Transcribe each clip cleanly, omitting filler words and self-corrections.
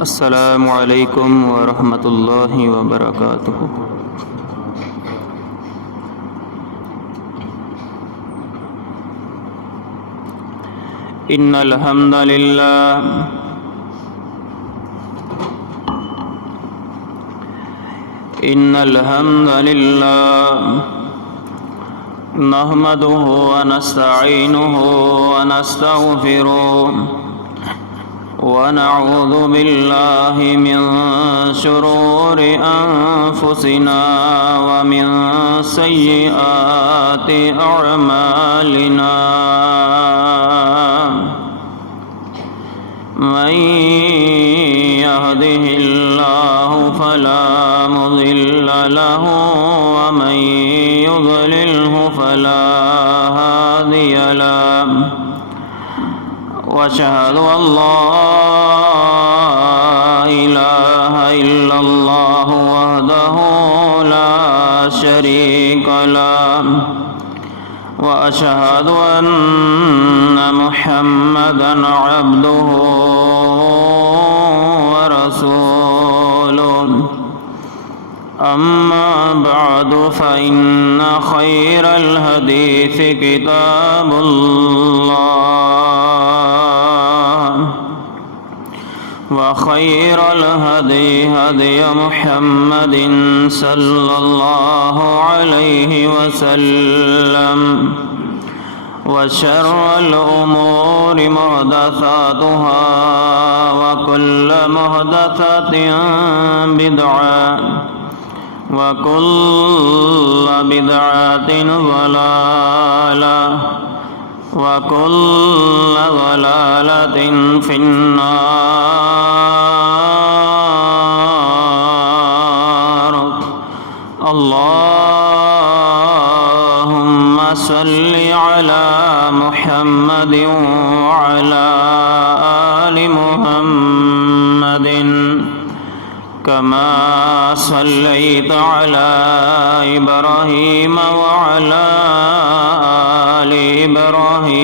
السلام علیکم ورحمۃ اللہ وبرکاتہ۔ ان الحمد للہ نحمده ونستعینه ونستغفره ونعوذ بالله من شرور أنفسنا ومن سيئات أعمالنا، من يهده الله فلا مضل له ومن يضلله فلا هادي له، وأشهد أن لا إله إلا الله وحده لا شريك له، وأشهد أن محمدًا عبده ورسوله، أما بعد فإن خير الحديث كتاب الله، وخير الهدي هدي محمد صلى الله عليه وسلم، وشر الأمور محدثاتها، وكل محدثة بدعة، وكل بدعة ضلالة، وكل ضلالة في النار۔ اللهم صل على محمد وعلى آل محمد كما صليت على إبراهيم وعلى آل إبراهيم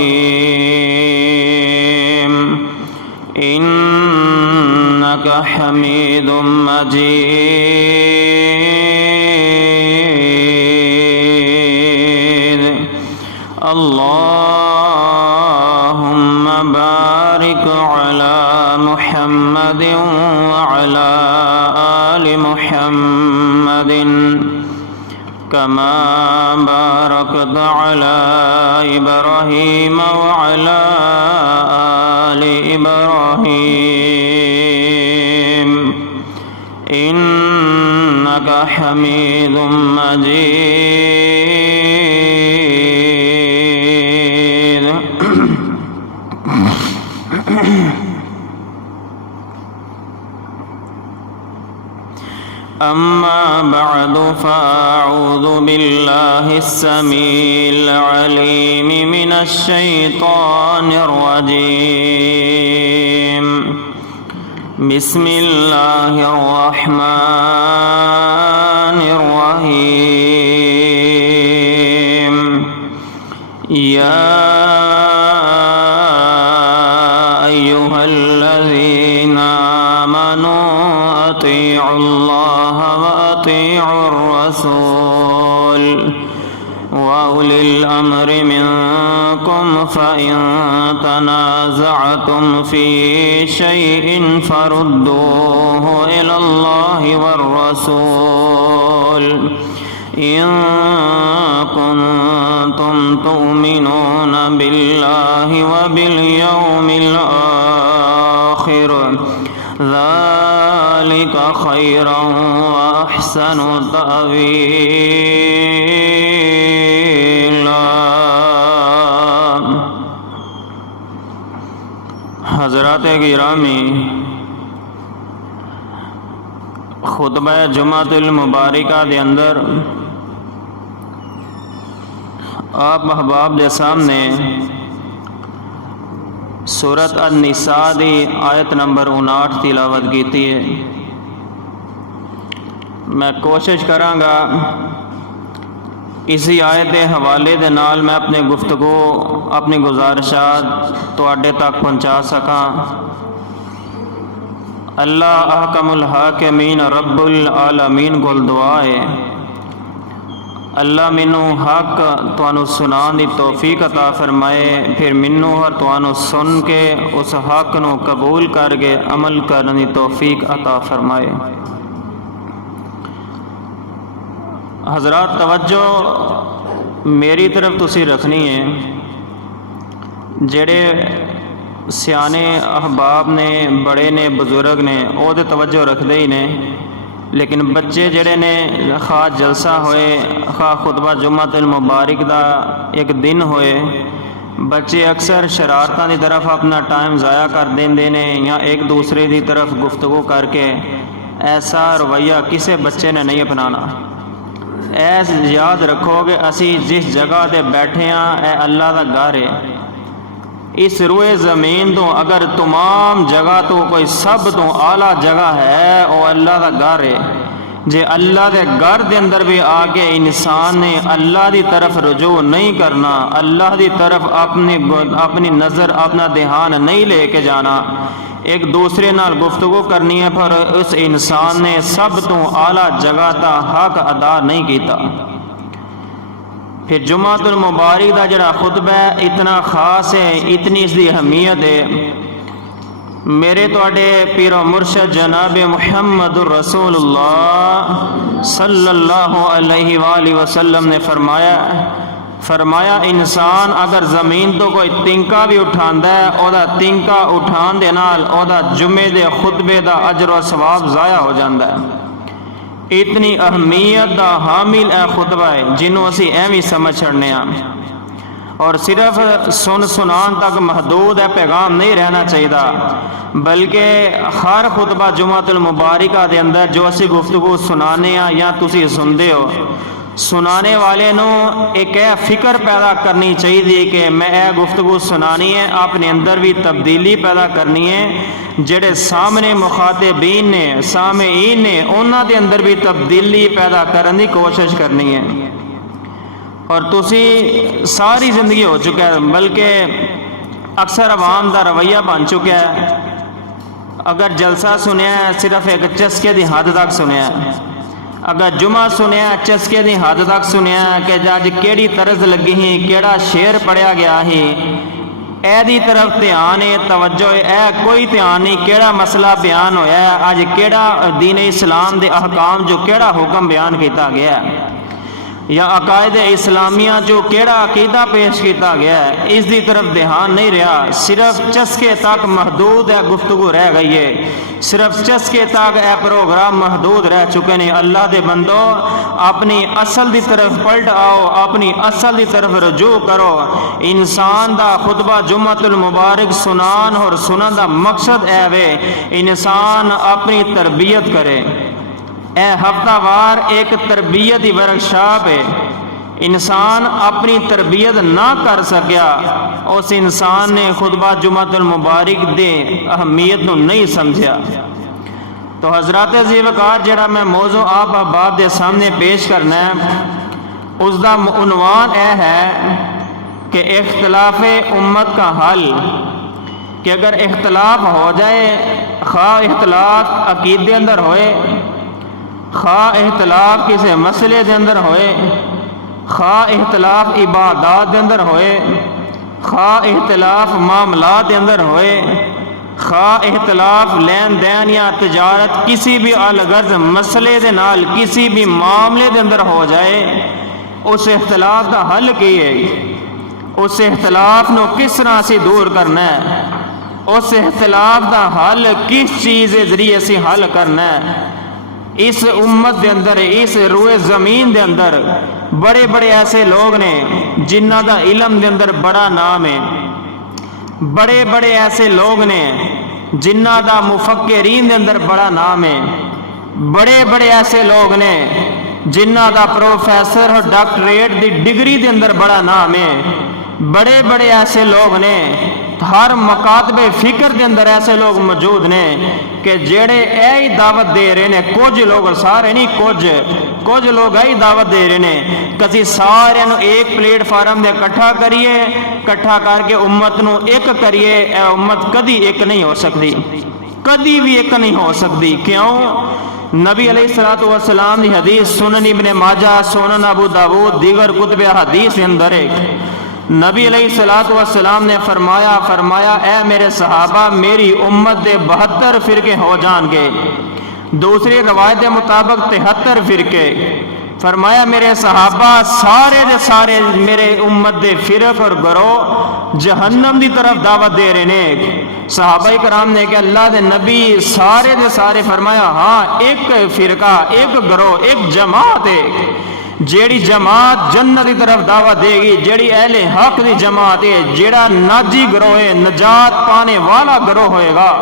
إنك حميد مجيد۔ اللهم بارك على محمد وعلى آل محمد كما باركت على إبراهيم وعلى آل إبراهيم إنك حميد مجيد۔ أما بعد فأعوذ بالله السميع العليم من الشيطان الرجيم، بسم الله الرحمن الرحيم۔ يا أيها الذين آمنوا أطيعوا الله وأطيعوا الرسول وأولي الأمر منكم، فإن تنازعتم في شيء فردوه إلى الله والرسول إن كنتم تؤمنون بالله وباليوم الآخر، ذلك خيرا وأحسن تأويلا۔ حضرات گرامی، خطبہ جمعۃ المبارکہ دے اندر آپ احباب دے سامنے سورت النساء دی آیت نمبر 59 تلاوت کیتی ہے۔ میں کوشش کراں گا اسی آیت کے حوالے دے نال میں اپنے گفتگو اپنی گزارشات تواڈے تک پہنچا سکاں۔ اللہ احکم الحاکمین رب العالمین کول دعا ہے اللہ مینوں حق تانوں سنان دی توفیق عطا فرمائے، پھر مینوں اور تانوں سن کے اس حق نو قبول کر کے عمل کرنے دی توفیق عطا فرمائے۔ حضرات توجہ میری طرف تسی رکھنی ہے، جڑے سیانے احباب نے، بڑے نے، بزرگ نے، وہ تو توجہ رکھتے ہی نے، لیکن بچے جڑے نے خواہ جلسہ ہوئے، خواہ خطبہ جمعۃ المبارک دا ایک دن ہوئے، بچے اکثر شرارتاں دی طرف اپنا ٹائم ضائع کر دیندے نے، یا ایک دوسرے دی طرف گفتگو کر کے ایسا رویہ کسے بچے نے نہیں اپنانا۔ ایس یاد رکھو کہ اسی جس جگہ تے بیٹھے ہاں اے اللہ دا گھر ہے۔ اس روئے زمین تو اگر تمام جگہ تو کوئی سب تو اعلیٰ جگہ ہے وہ اللہ دا گھر ہے۔ جے اللہ دے گھر دے اندر بھی آ کے انسان نے اللہ دی طرف رجوع نہیں کرنا، اللہ دی طرف اپنی نظر اپنا دھیان نہیں لے کے جانا، ایک دوسرے نال گفتگو کرنی ہے، پر اس انسان نے سب تو اعلیٰ جگہ تا حق ادا نہیں کیتا۔ پھر جمعۃ المبارک دا جڑا خطبہ ہے اتنا خاص ہے، اتنی اس دی اہمیت ہے۔ میرے تواڈے پیر و مرشد جناب محمد الرسول اللہ صلی اللہ علیہ وآلہ وسلم نے فرمایا انسان اگر زمین تو کوئی تنکا بھی اٹھاندا ہے، او دا تنکا اٹھان دے نال او دا جمعے دے خطبے دا اجر و ثواب ضائع ہو جاندا ہے۔ اتنی اہمیت دا حامل اے خطبہ ہے جنوں اسی ایویں سمجھ چھڑنے ہاں، اور صرف سنان تک محدود ہے پیغام نہیں رہنا چاہیے، بلکہ ہر خطبہ جمعۃ المبارکہ دے اندر جو اسی گفتگو سنانے ہاں یا تسی سندے ہو، سنانے والے نو ایک فکر پیدا کرنی چاہیے کہ میں اے گفتگو سنانی ہے، اپنے اندر بھی تبدیلی پیدا کرنی ہے، جڑے سامنے مخاطبین نے، سامعین نے، انہاں دے اندر بھی تبدیلی پیدا کرنے کی کوشش کرنی ہے۔ اور تسی ساری زندگی ہو چکا ہے، بلکہ اکثر عوام دا رویہ بن چکا ہے، اگر جلسہ سنیا ہے صرف ایک چسکے دی حد تک سنیا ہے، اگر جمعہ سنیا چسکے دی حد تک سنیا کہ جج کیڑی طرز لگی ہی، کیڑا شعر پڑھیا گیا ہی، اے دی طرف دھیان ہے، توجہ ہے، اے کوئی دھیان نہیں کیڑا مسئلہ بیان ہویا ہے، آج کیڑا دین اسلام دے احکام جو کیڑا حکم بیان کیتا گیا ہے، یا عقائد اسلامیہ جو کیڑا عقیدہ پیش کیتا گیا ہے، اس دی طرف دھیان نہیں رہا، صرف چسکے تک محدود ہے گفتگو رہ گئی ہے، صرف چسکے تک اے پروگرام محدود رہ چکے ہیں۔ اللہ دے بندو اپنی اصل دی طرف پلٹ آؤ، اپنی اصل دی طرف رجوع کرو۔ انسان دا خطبہ جمعۃ المبارک سنان اور سنن دا مقصد اے وے انسان اپنی تربیت کرے۔ اے ہفتہ وار ایک تربیتی ورکشاپ ہے، انسان اپنی تربیت نہ کر سکیا، اس انسان نے خطبہ جمعۃ المبارک دے اہمیت نو نہیں سمجھا۔ تو حضرات ذی وقار جڑا میں موضوع آپ احباب دے سامنے پیش کرنا ہے، اس دا عنوان اے ہے کہ اختلاف امت کا حل، کہ اگر اختلاف ہو جائے، خواہ اختلاف عقیدے اندر ہوئے، خواہ اختلاف کسی مسئلے دے اندر ہوئے، خواہ اختلاف عبادات دے اندر ہوئے، خواہ اختلاف معاملات دے اندر ہوئے، خواہ اختلاف لین دین یا تجارت کسی بھی الغرض مسئلے دے نال کسی بھی معاملے دے اندر ہو جائے، اس اختلاف دا حل کی ہے، اس اختلاف نو کس طرح سے دور کرنا ہے، اس اختلاف دا حل کس چیز کے ذریعے سے حل کرنا ہے۔ اس امت دے اندر، اس روئے زمین دے اندر بڑے بڑے ایسے لوگ نے جنہ دا علم دے اندر بڑا نام ہے، بڑے بڑے ایسے لوگ نے جنہ دا مفکرین دے اندر بڑا نام ہے، بڑے بڑے ایسے لوگ نے جنہ دا پروفیسر اور ڈاکٹریٹ دی ڈگری دے اندر بڑا نام ہے، بڑے بڑے ایسے لوگ نے ہر مکاتب فکر دے اندر ایسے لوگ موجود نے کہ جڑے اے ہی دعوت دے رہے نے، کچھ لوگ سارے نہیں، کچھ لوگ اے ہی دعوت دے رہے نے کسی سارے نو ایک پلیٹ فارم دے کٹھا کریے، کٹھا کر کے امت نو ایک کریے، اے امت کدی ایک نہیں ہو سکتی، کدی بھی ایک نہیں ہو سکتی۔ کیوں؟ نبی علیہ الصلوۃ والسلام دی حدیث سنن ابن ماجہ، سنن ابو داؤد، دیگر کتب حدیث کے اندر ہے، نبی علیہ الصلوۃ والسلام نے فرمایا اے میرے صحابہ، میری امت دے 72 فرقے ہو جان گے، دوسری روایت کے مطابق 73 فرقے۔ فرمایا میرے صحابہ سارے دے سارے میرے امت دے فرق اور گروہ جہنم دی طرف دعوت دے رہے نے۔ صحابہ کرام نے کہ اللہ دے نبی سارے دے سارے، فرمایا ہاں ایک فرقہ، ایک گروہ، ایک جماعت ہے، جیڑی جماعت جنت کی طرف دعوت دے گی، جیڑی اہل حق دی جماعت ہے، جیڑا ناجی گروہ ہے، نجات پانے والا گروہ ہوئے گا۔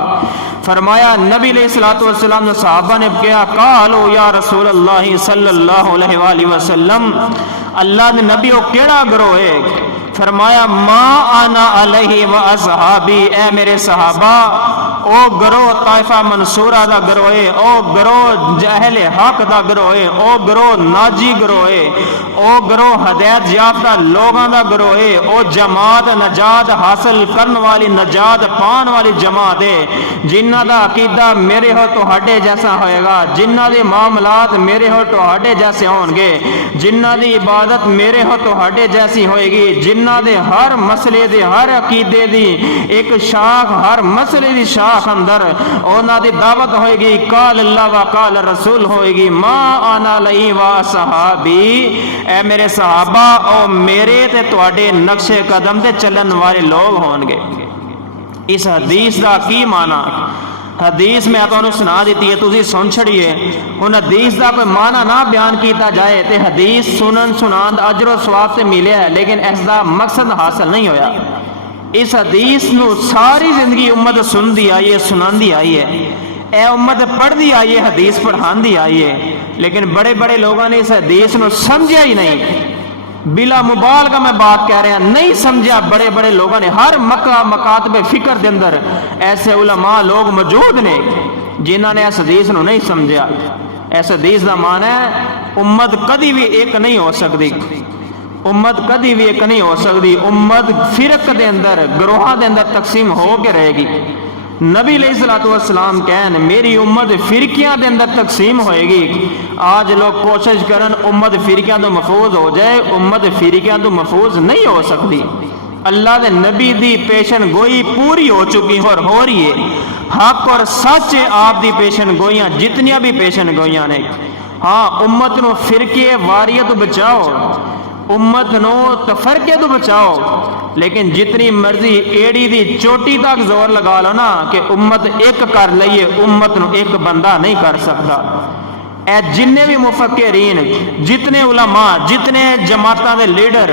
فرمایا نبی علیہ الصلوۃ والسلام نے صحابہ نے کہا قالوا یا رسول اللہ صلی اللہ علیہ وآلہ وسلم، اللہ نے نبی وہ کیڑا گروہ ہے؟ فرمایا ما انا علیہ و اصحابی، اے میرے صحابہ او گروہ طائفہ منصورہ دا گروہ ہے، او گروہ اہل حق دا گروہ ہے، او گروہ ناجی گروہ ہے، او گروہ ہدایت یافتہ لوگاں دا گروہ ہے، او جماعت نجات حاصل کرن والی، نجات پان والی جماعت ہے، جنہ دا عقیدہ میرے ہو تو ہڈے جیسا ہوئے گا، جنہ دے معاملات میرے ہو تو ہڈے جیسے ہون گے، جنہ دی عبادت میرے ہو تو ہڈے جیسی ہوئے گی، جنہ دے ہر مسئلے دے، ہر عقیدے دی ایک شاخ، ہر مسئلے دی شاخ اندر اونا دی دعوت ہوئے گی، قال اللہ و قال رسول ہوئے گی، ما انا علیہ و صحابی، اے میرے صحابہ او میرے تے تواڈے نقش قدم تے چلن والے لوگ ہون گے۔ اس حدیث دا کی معنی؟ حدیث میں آپ نے سنا دیتی ہے، تسی سن چھڑیے، ان حدیث دا کوئی معنی نہ بیان کیتا جائے تے حدیث سنان اجر و ثواب سے ملے ہے، لیکن اس دا مقصد حاصل نہیں ہویا۔ اس حدیث نو ساری زندگی امت سن دی آئی ہے، سنان دی آئی ہے، اے امت پڑھ دی آئی ہے، حدیث پڑھان دی آئی ہے، لیکن بڑے بڑے لوگوں نے اس حدیث نو سمجھا ہی نہیں، بلا مبالغہ میں بات کہہ رہے ہیں، نہیں سمجھا بڑے بڑے لوگوں نے۔ ہر مکاتب فکر دے اندر ایسے علماء لوگ موجود نے جنہوں نے اس حدیث نو نہیں سمجھا۔ اس حدیث دا معنی ہے امت کدی بھی ایک نہیں ہو سکتی، امت کدی بھی ایک نہیں ہو سکتی، امت فرق دے اندر، گروہاں دے اندر تقسیم ہو کے رہے گی۔ نبی علیہ الصلوۃ والسلام کہن میری امت فرقیاں دے اندر تقسیم ہوئے گی۔ آج لوگ کوشش کرن امت فرقیاں تو محفوظ ہو جائے، امت فرقیاں تو محفوظ نہیں ہو سکتی۔ اللہ دے نبی دی پیشن گوئی پوری ہو چکی اور ہو رہی ہے، حق اور سچ آپ دی پیشن گوئیاں جتنیاں بھی پیشن گوئیاں نے۔ ہاں امت نو فرقے واریت تو بچاؤ، امت نو تفرقے تو بچاؤ، لیکن جتنی مرضی ایڑی دی چوٹی تک زور لگا لو نا کہ امت ایک کر لئیے، امت نو ایک بندہ نہیں کر سکتا۔ اے جننے بھی مفکرین، جتنے علماء، جتنے جماعتاں دے لیڈر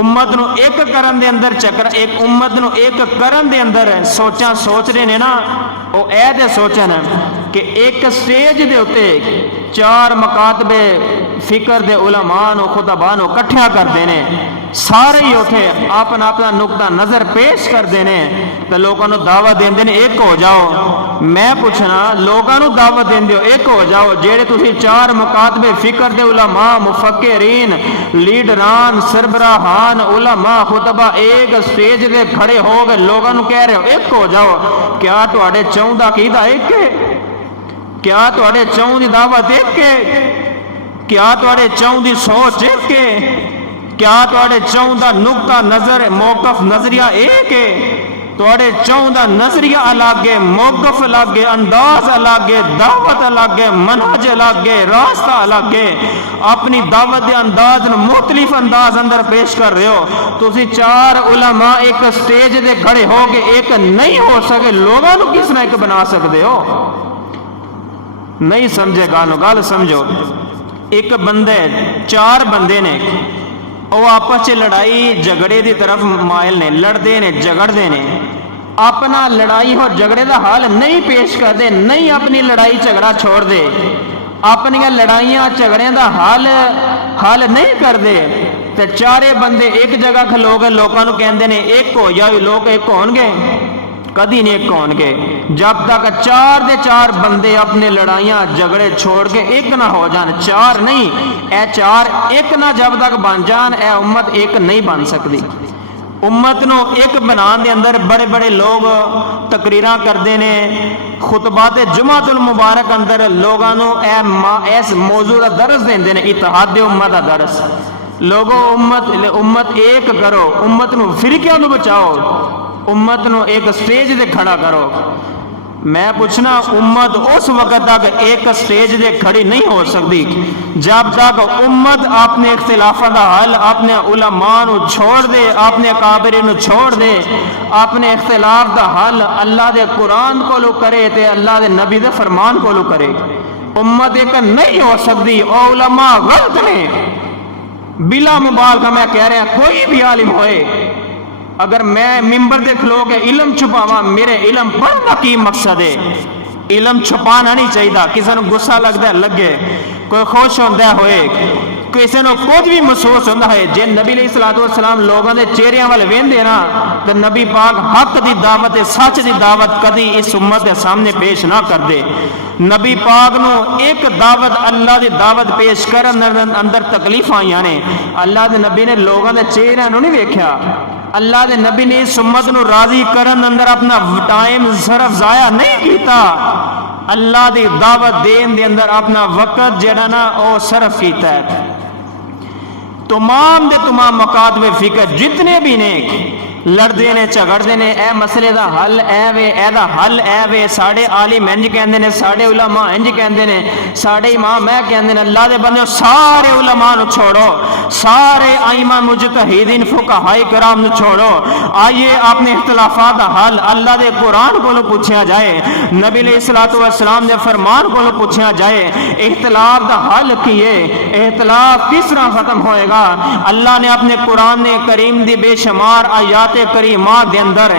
امت نو ایک کرن دے اندر ایک امت نو ایک کرن دے اندر سوچاں سوچ رہے نے نا، او اے دے سوچن کہ ایک سٹیج دے ہوتے 4 مکاتب فکر دے علماء نو خطباء نو کٹھیا کر دینے، سارے ہی اٹھے اپنا اپنا نقطہ نظر پیش کر دینے تو لوگوں نو دعوت دین دینے ایک ہو جاؤ۔ میں پوچھنا لوگوں نو دعوت دین دیو ایک ہو جاؤ، جیڑے تسی 4 مکاتب فکر دے علماء، مفکرین، لیڈران، سربراہان، علماء، خطبہ ایک سٹیج دے کھڑے ہو گئے لوگوں نو کہہ رہے ہو ایک ہو جاؤ، کیا تواڈے چوں دا عقیدہ ایک ہے؟ کیا تواڈے چوں دی دعوت ایک ہے؟ کیا تواڈے چوں دی سوچ ایک ہے؟ کیا تواڈے چوں دا نقطہ نظر، موقف، نظریہ ایک ہے؟ تواڈے چوں دا نظریہ الگ ہے، موقف الگ ہے، انداز الگ ہے، دعوت الگ ہے، منہج الگ ہے، راستہ الگ ہے، اپنی دعوت دے انداز نو مختلف انداز اندر پیش کر رہے ہو۔ تسی 4 علماء ایک سٹیج دے کھڑے ہو کے ایک نہیں ہو سکے، لوگوں نو کس نے ایک بنا سکتے ہو؟ نہیں سمجھے گل سمجھو۔ ایک بندے 4 بندے نے وہ آپس چ لڑائی جھگڑے دی طرف مائل نے، لڑتے نے، جھگڑتے نے، اپنا لڑائی اور جھگڑے دا حل نہیں پیش کر دے، نہیں اپنی لڑائی جھگڑا چھوڑ دے، اپنی لڑائیاں جھگڑیاں دا حل نہیں کرتے تے چارے بندے ایک جگہ کھلو گے لوگوں کو کہندے نے ایک ہو جاوی، لوگ ایک ہون گے؟ کدی نہیں ایک ہون گے جب تک چار دے چار بندے اپنے لڑائیاں جھگڑے چھوڑ کے ایک نہ ہو جان، چار نہیں اے چار ایک نہ جب تک بن جان اے امت ایک نہیں بن سکتی۔ امت نو ایک بنان دے اندر بڑے بڑے لوگ تقریراں کردے نے، خطبات جمعۃ المبارک اندر لوگاں نو اس موضوع دا درس دیندے نے، اتحاد امت دا درس۔ لوگوں امت ایک کرو، امت نو فرقیاں نو بچاؤ، امت نو ایک سٹیج دے کھڑا کرو۔ میں پوچھنا امت اس وقت تک ایک سٹیج دے کھڑی نہیں ہو سکتی جب تک امت اپنے اختلافات دا حل اپنے علماء نو چھوڑ دے، اپنے اکابرین نو چھوڑ دے، اپنے اختلاف دا حل اللہ دے قرآن کو لو کرے تے اللہ دے نبی دے فرمان کو لو کرے۔ امت ایک نہیں ہو سکتی، او علماء غلط نے، بلا مبالغہ میں کہہ رہا ہوں، کوئی بھی عالم ہوئے اگر میں ممبر دے کھلو کے علم چھپاواں، میرے علم پڑھنا کی مقصد ہے؟ علم چھپانا نہیں چاہیے، کسی نے غصہ لگتا ہے لگے، کوئی خوش ہوتا ہے ہوئے، کسی نے کچھ بھی محسوس ہوتا ہے۔ جے نبی علیہ الصلوۃ والسلام لوگوں دے چہریاں والے ویندے نا تو نبی پاک حق دی دعوت سچ دی دعوت کدی اس امت کے سامنے پیش نہ کر دے۔ نبی پاک نو ایک دعوت اللہ دی دعوت پیش کرن اندر تکلیف آئیاں نے، اللہ دے نبی نے لوگوں دے چہریاں نو نہیں ویکھیا، اللہ دے نبی نے اس امت نو راضی کرن اندر اپنا ٹائم صرف ضائع نہیں کیتا، اللہ دی دعوت دین دے اندر اپنا وقت جڑا نا او صرف کیتا ہے۔ تمام دے تمام مکاتب فکر جتنے بھی نے لڑدے نے جھگڑدے نے، اے مسئلے دا حل اے وے، اے دا حل اے وے، ساڑے عالم انج کہندے نے، ساڑے علماء انج کہندے نے، ساڑے امام اے کہندے نے۔ اللہ دے بندے سارے علماء نو چھوڑو، سارے ائمہ مجتہدین فقہاء کرام نو چھوڑو، آئیے اپنے اختلافات دا حل اللہ دے قرآن کو پوچھا جائے، نبی علیہ الصلوۃ والسلام دے فرمان کو پوچھا جائے۔ اختلاف دا حل کیے، اختلاف کس طرح ختم ہوئے گا؟ اللہ نے اپنے قرآن کریم دی بے شمار آیات کریمات دے اندر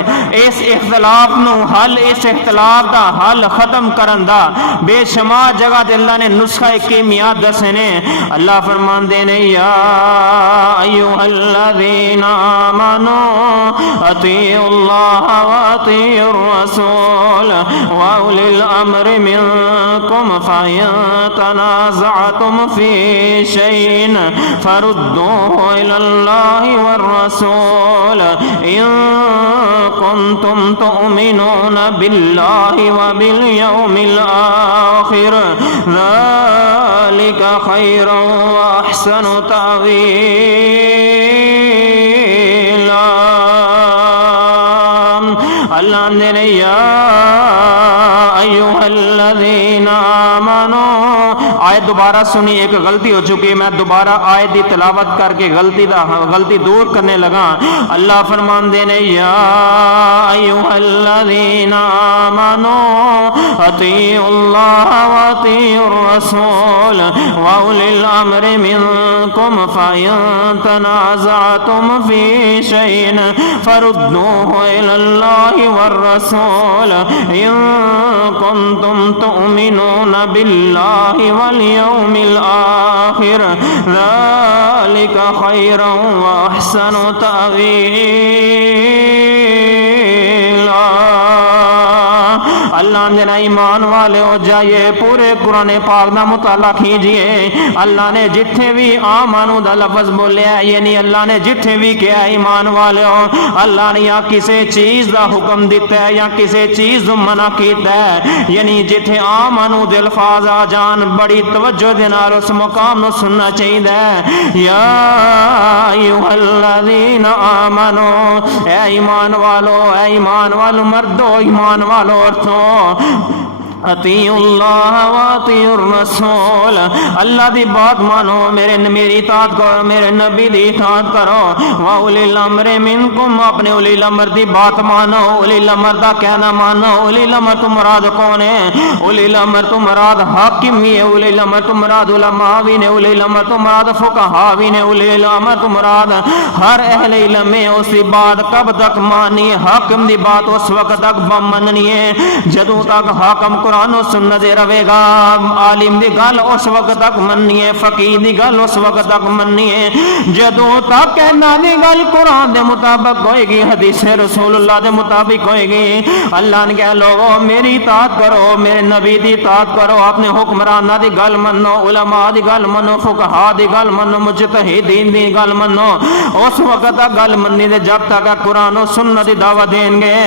اس اختلاف نو حل، اس اختلاف دا حل ختم کرن دا بے شمار جگہ دے اللہ نے نسخہ کیمیات دسے نے۔ اللہ فرماندے نے یا ایھا الذین آمنوا اطیعوا اللہ واطیعوا الرسول واولی الامر منکم فإن تنازعتم فی شیء فردوه الی اللہ والرسول ان کنتم تؤمنون باللہ وبالیوم الآخر ذلک خیر واحسن تأویلا۔ اللہ نے یا ایھا الذین آمنوا، آیت دوبارہ سنی، ایک غلطی ہو چکی، میں دوبارہ آیت دی تلاوت کر کے غلطی دور کرنے لگا۔ اللہ فرماندے نے یا ایھا الذین آمنوا اطیعوا اللہ واطیعوا الرسول واولی الامر منکم فإن تنازعتم فی شیء فردوه الی اللہ والرسول ان کنتم تؤمنون باللہ والیوم الآخر ذلک خیر واحسن تأویلا۔ اللہ نے ایمان والے ہو جائیے، پورے قرآن پاک کا مطالعہ کیجئے۔ اللہ نے جتھے بھی آمنو دا لفظ بولیا ہے، یعنی اللہ نے جتھے بھی کیا ایمان والے ہو، اللہ نے یا کسی چیز دا حکم دیتا ہے یا کسی چیز منع کیتا ہے، یعنی جتھے آمنو دے الفاظ آ جان بڑی توجہ دے نال اس مقام نو سننا چاہیے۔ یا ایھا الذین آمنو، اے ایمان والو، اے ایمان والو مردو، ایمان والو عورتوں، اطیعوا اللہ واطیعوا الرسول، اللہ دی بات مانو، میری اطاعت کرو، میرے نبی دی اطاعت کرو۔ واولی الامر منکم، اپنے اولی الامر دی بات مانو، اولی الامر دا کہنا مانو۔ اولی الامر تو مراد کون ہے؟ اولی الامر تو مراد حاکم بھی ہے، اولی الامر تو مراد علماء بھی نے، اولی الامر تو مراد فقہاء بھی نے، اولی الامر تو مراد ہر اہل علم ہے۔ اس دی بات کب تک مانی؟ حاکم دی بات اس وقت تک مننی ہے جدوں تک حاکم کو قرآن و سنت رہے گا۔ عالم دی گل اس وقت تک مننی ہے، فقیر دی گل اس وقت تک مننی ہے جدوں تک انہاں دی گل قرآن دے مطابق ہوئے گی، حدیث رسول اللہ دے مطابق ہوئے گی۔ اللہ نے کہا لوگوں میری اطاعت کرو، میرے نبی دی اطاعت کرو، اپنے حکمرانہ دی گل منو، علماء دی گل منو، فقہاء دی گل منو، مجتہدین دی گل منو۔ اس وقت تک گل مننی دے جب تک قرآن و سنت دی دعوت دیں گے۔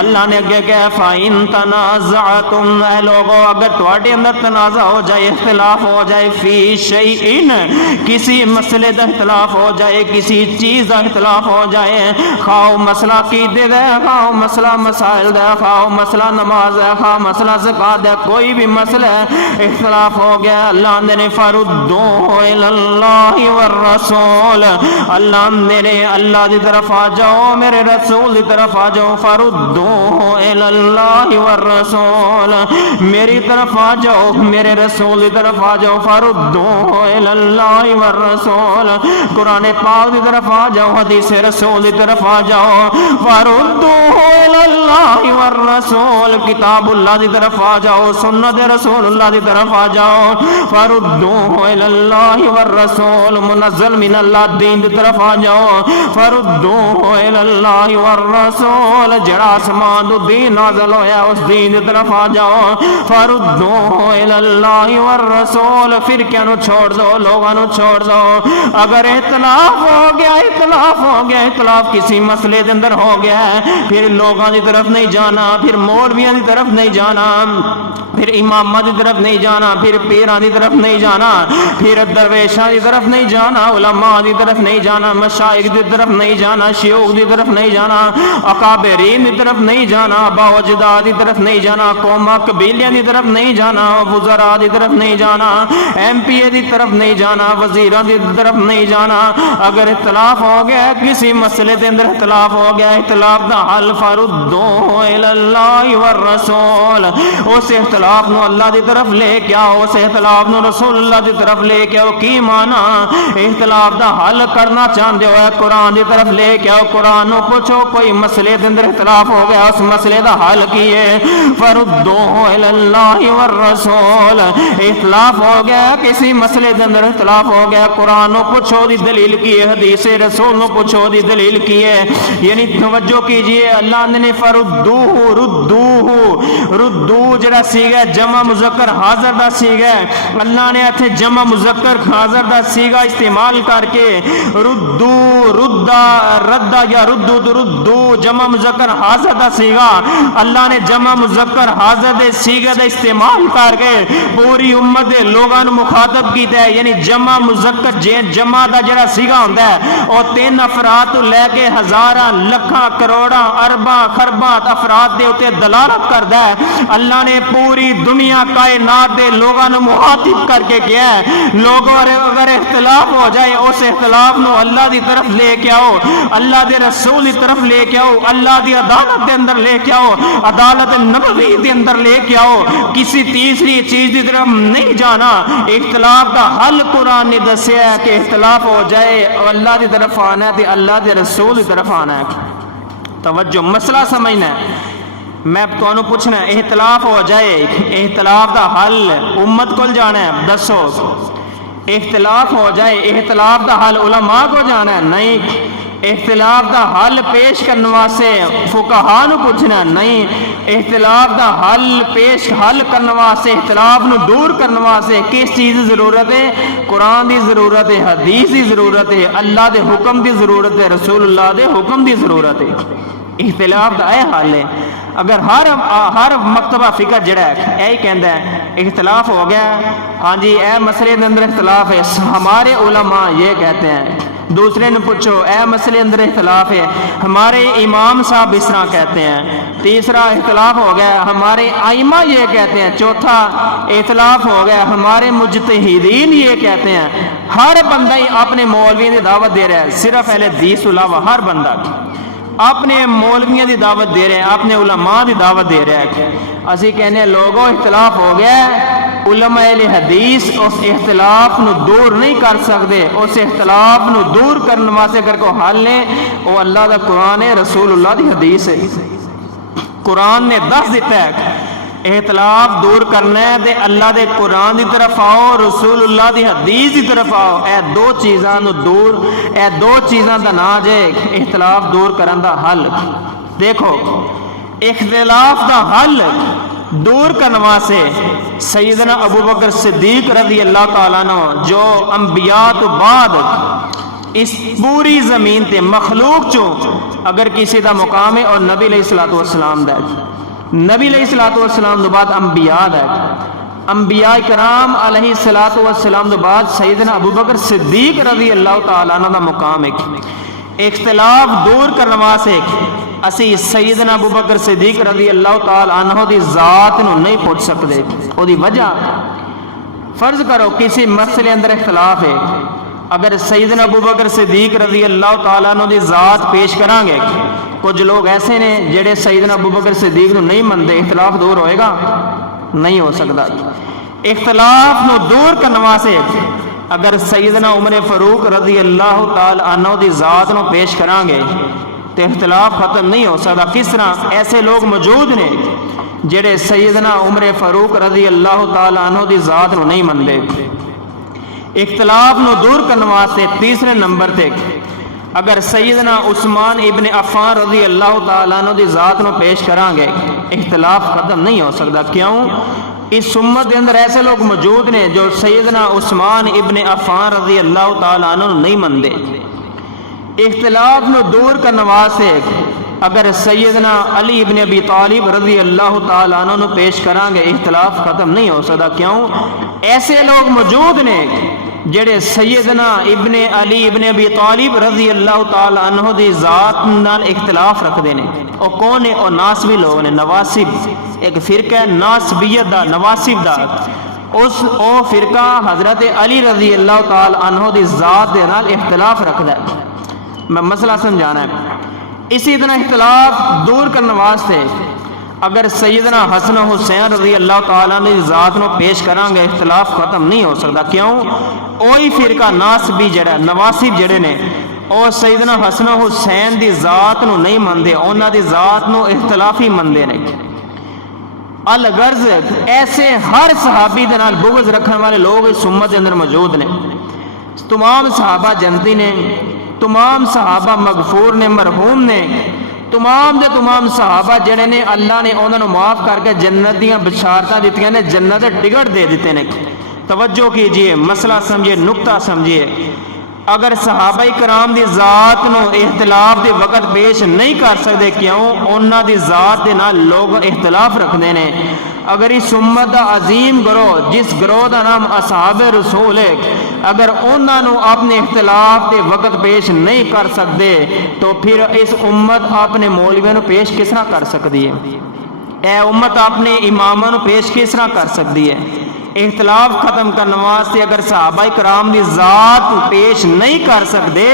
اللہ نے اگے کہا فَإِن تَنَازَعْتُمْ، اے لوگوں اگر تواڈے اندر تنازع ہو جائے، اختلاف ہو جائے، فی شیئن کسی مسئلے دا اختلاف ہو جائے، کسی چیز دا اختلاف ہو جائے، خواہ مسئلہ عقیدے دا، خواہ مسئلہ مسائل دا، خواہ مسئلہ نماز ہے، خواہ مسئلہ زکات ہے، کوئی بھی مسئلہ ہے اختلاف ہو گیا، اللہ نے فَرُدُّوهُ إِلَى اللَّهِ وَالرَّسُولِ، اللہ میرے اللہ دی طرف آ جاؤ، میرے رسول دی طرف آ جاؤ، فَرُدُّوهُ إِلَى اللَّهِ وَالرَّسُولِ، میری طرف آ جاؤ، میرے رسول دی طرف آ جاؤ، فَرُدُّوهُ إِلَى اللَّهِ وَالرَّسُولِ، قرآن پاک دی طرف آ جاؤ، حدیث رسول دی طرف آ جاؤ، فَرُدُّوهُ إِلَى اللَّهِ وَالرَّسُولِ، کتاب اللہ دی طرف آ جاؤ، سنت رسول اللہ دی طرف آ جاؤ، فَرُدُّوهُ إِلَى اللَّهِ وَالرَّسُولِ، منزل من اللہ دین دی طرف آ جاؤ، فَرُدُّوهُ إِلَى اللَّهِ وَالرَّسُولِ، جڑا آسمان تو دین نازل ہویا اس دین دی طرف آ جاؤ، فَرُدُّوهُ إِلَى اللَّهِ وَالرَّسُولِ، فرقیاں نو چھوڑ دو، لوگاں نو چھوڑ دو، اگر اختلاف ہو گیا، اختلاف ہو گیا، اختلاف کسی مسئلے دے اندر ہو گیا ہے، پھر لوگاں دی طرف نہیں جانا، پھر مولویاں دی طرف نہیں جانا، پھر امامہ دی طرف نہیں جانا، پھر پیران دی طرف نہیں جانا، پھر درویشاں دی طرف نہیں جانا، علماء دی طرف نہیں جانا، مشائخ دی طرف نہیں جانا، شیوخ دی طرف نہیں جانا، اکابرین دی طرف نہیں جانا، آباء و اجداد دی طرف نہیں جانا، قوماں قبیلیاں دی طرف نہیں جانا، وزراء دی طرف نہیں جانا، ایم پی اے دی طرف نہیں جانا، وزیراں دی طرف نہیں جانا۔ اگر اختلاف ہو گیا کسی مسئلے دے اندر اختلاف ہو گیا، اختلاف دا حل فَرُدُّوهُ إِلَى اللَّهِ وَالرَّسُولِ، اس اختلاف نو اللہ دی طرف لے کے آؤ، اس اختلاف نو رسول اللہ دی طرف لے کے آؤ۔ کی مانا اختلاف دا حل کرنا چاہتے ہو قرآن دی طرف لے کے آؤ، قرآن نو پوچھو کوئی مسئلے دے اندر اختلاف ہو گیا اس مسئلے دا حل کی ہے، فَرُدُّوهُ إِلَى اللَّهِ وَالرَّسُولِ، اختلاف ہو گیا کسی مسئلے دے اندر اختلاف ہو گیا، قرآن نو پوچھو دی دلیل کی ہے، حدیث رسول نو پوچھو دی دلیل کی ہے، یعنی توجہ کیجئے اللہ نے فَرُدُّوهُ ردو جڑا سیگا جمع مذکر حاضر دا سیگا، اللہ نے اتھے جمع مذکر حاضر دا سیگا استعمال کر کے ردو ردا ردا یا ردو جمع مذکر حاضر دا سیگا، اللہ نے جمع مذکر حاضر دے سیگا دا استعمال کر کے پوری امت دے لوگاں نو مخاطب کیتا ہے، یعنی جمع مذکر جمع دا جڑا سیگا ہوندا ہے او 3 افراد تو لے کے ہزاراں لکھاں کروڑاں ارباں خرباں افراد دے اوتے دلالت کردا ہے۔ اللہ نے پوری دنیا کائنات دے لوگاں نو مخاطب کر کے کیا ہے، لوگوں اگر اختلاف ہو جائے اس اختلاف نو اللہ دی طرف لے کے آؤ، اللہ دے رسول دی طرف لے کے آؤ، اللہ دی عدالت دے اندر لے کے آؤ، عدالت نبوی دے اندر لے کے آؤ، کسی تیسری چیز دی طرف نہیں جانا۔ اختلاف دا حل قرآن نے دسیا ہے کہ اختلاف ہو جائے اللہ دی طرف آنا ہے تے اللہ دے رسول دی طرف آنا ہے۔ توجہ مسئلہ سمجھنا ہے، میں تو پوچھنا ہے اختلاف ہو جائے اختلاف دا حل امت کو جانا ہے، دسو اختلاف ہو جائے اختلاف دا حل علماء کو جانا ہے؟ نہیں، اختلاف دا حل پیش کرنے واسطے فقہاء نو پوچھنا، نہیں، اختلاف دا حل کرنے واسطے اختلاف نو دور کرنے واسطے کس چیز دی ضرورت ہے؟ قرآن دی ضرورت ہے، حدیث دی ضرورت ہے، اللہ دے حکم دی ضرورت ہے، رسول اللہ دے حکم دی ضرورت ہے۔ اختلاف دا اے حال ہے، اگر ہر مکتبہ فکر جڑا ہے یہی کہندا ہے اختلاف ہو گیا، ہاں جی اے مسئلے دے اندر اختلاف ہے، ہمارے علماء یہ کہتے ہیں، دوسرے نے پوچھو اے مسئلے اندر اختلاف ہے، ہمارے امام صاحب اس طرح کہتے ہیں، تیسرا اختلاف ہو گیا ہمارے ائمہ یہ کہتے ہیں، چوتھا اختلاف ہو گیا ہمارے مجتہدین یہ کہتے ہیں۔ ہر بندہ ہی اپنے مولوی کی دعوت دے رہا ہے، صرف اہل حدیث علاوہ ہر بندہ اپنے مولویوں دی دعوت دے رہے ہیں، اپنے علماء دی دعوت دے رہے ہیں۔ اسی کہنے ہیں لوگوں اختلاف ہو گیا ہے، علماء اہل حدیث اس اختلاف نو دور نہیں کر سکتے، اس اختلاف نو دور کرنے واسطے اگر کوئی حل ہے وہ اللہ دا قرآن ہے، رسول اللہ دی حدیث ہے۔ قرآن نے دس دیتا ہے اختلاف دور کرنا ہے تے اللہ دے قرآن دی طرف آؤ، رسول اللہ دی حدیث دی طرف آؤ. اے دو چیزاں نو دور، اے دو چیزاں دا نا جے اختلاف دور کرن دا حل. دیکھو اختلاف دا حل دور کرنے واسطے سیدنا ابو بکر صدیق رضی اللہ تعالیٰ عنہ جو انبیاء تو بعد اس پوری زمین تے مخلوق چوں اگر کسی دا مقام ہے اور نبی علیہ الصلوۃ والسلام دا نبی علیہ الصلوۃ والسلام تو بعد انبیاء دا انبیاء کرام علیہ الصلوۃ والسلام تو بعد سیدنا ابو بکر صدیق رضی اللہ تعالیٰ عنہ دا مقام ہے. اختلاف دور کرنے واسطے اسی سیدنا ابو بکر صدیق رضی اللہ تعالیٰ عنہ دی ذات نو نہیں پوچھ سکتے. او دی وجہ فرض کرو کسی مسئلے اندر اختلاف ہے، اگر سیدنا ابو بکر صدیق رضی اللہ تعالیٰ عنہ دی ذات پیش کریں گے، کچھ لوگ ایسے نے جڑے سیدنا ابو بکر صدیق نو نہیں منتے، اختلاف دور ہوئے گا؟ نہیں ہو سکتا. اختلاف نو دور کرنے واسطے اگر سیدنا عمر فاروق رضی اللہ تعالیٰ عنہ دی ذات نو پیش کریں گے تو اختلاف ختم نہیں ہو سکتا. کس طرح؟ ایسے لوگ موجود نے جڑے سیدنا عمر فاروق رضی اللہ تعالیٰ عنہ دی ذات نو نہیں منتے. اختلاف نو دور کرنے واسطے تیسرے نمبر تے اگر سیدنا عثمان ابن عفان رضی اللہ تعالیٰ عنہ دی ذات نو پیش کریں گے اختلاف ختم نہیں ہو سکتا. کیوں؟ اس امت کے اندر ایسے لوگ موجود نے جو سیدنا عثمان ابن عفان رضی اللہ تعالیٰ عنہ نہیں منتے. اختلاف نو دور کرنے واسطے اگر سیدنا علی ابن ابی طالب رضی اللہ تعالیٰ عنہ نو پیش کریں گے اختلاف ختم نہیں ہو سکتا. کیوں؟ ایسے لوگ موجود نے جڑے سیدنا ابن علی ابن ابی طالب رضی اللہ تعالیٰ عنہ دی ذات نال اختلاف رکھتے ہیں. او کون ہے؟ او ناسبی لوگ نے، نواسب. ایک فرقہ ہے ناسبیت دا، نواسب دا. او فرقہ حضرت علی رضی اللہ تعالیٰ عنہ دی ذات دے نال اختلاف رکھتا ہے. میں مسئلہ سمجھانا ہے. اسی طرح اختلاف دور کرنے واسطے اگر سیدنا حسن حسین رضی اللہ تعالیٰ نے ذات نو پیش کریں گے اختلاف ختم نہیں ہو سکتا. کیوں؟ اوہی فرقہ ناسبی جڑا نواسب جڑے نے او سیدنا حسن حسین دی ذات نو نہیں مندے، انہاں دی ذات نو اختلافی مندے نے. الغرض ایسے ہر صحابی دے نال بغض رکھنے والے لوگ اس امت کے اندر موجود نے. تمام صحابہ جنتی نے، تمام صحابہ مغفور نے، مرحوم نے. تمام دے تمام صحابہ جڑے نے اللہ نے انہوں نے معاف کر کے جنت دیاں بشارتاں دتیاں نے، جنت دے ٹکٹ دے دیتے نے. توجہ کیجئے، مسئلہ سمجھیے، نقطہ سمجھیے. اگر صحابہ کرام دی ذات نو اختلاف دے وقت پیش نہیں کر سکتے، کیوں؟ انہاں دی ذات دے نال لوگ اختلاف رکھتے ہیں. اگر اس امت دا عظیم گروہ جس گروہ دا نام اصحاب رسول ہے، اگر انہاں نو اپنے اختلاف دے وقت پیش نہیں کر سکتے تو پھر اس امت اپنے مولویوں نو پیش کس طرح کر سکتی ہے؟ اے امت اپنے اماموں نو پیش کس طرح کر سکتی ہے؟ اختلاف ختم کرنے واسطے اگر صحابہ کرام دی ذات پیش نہیں کر سکتے،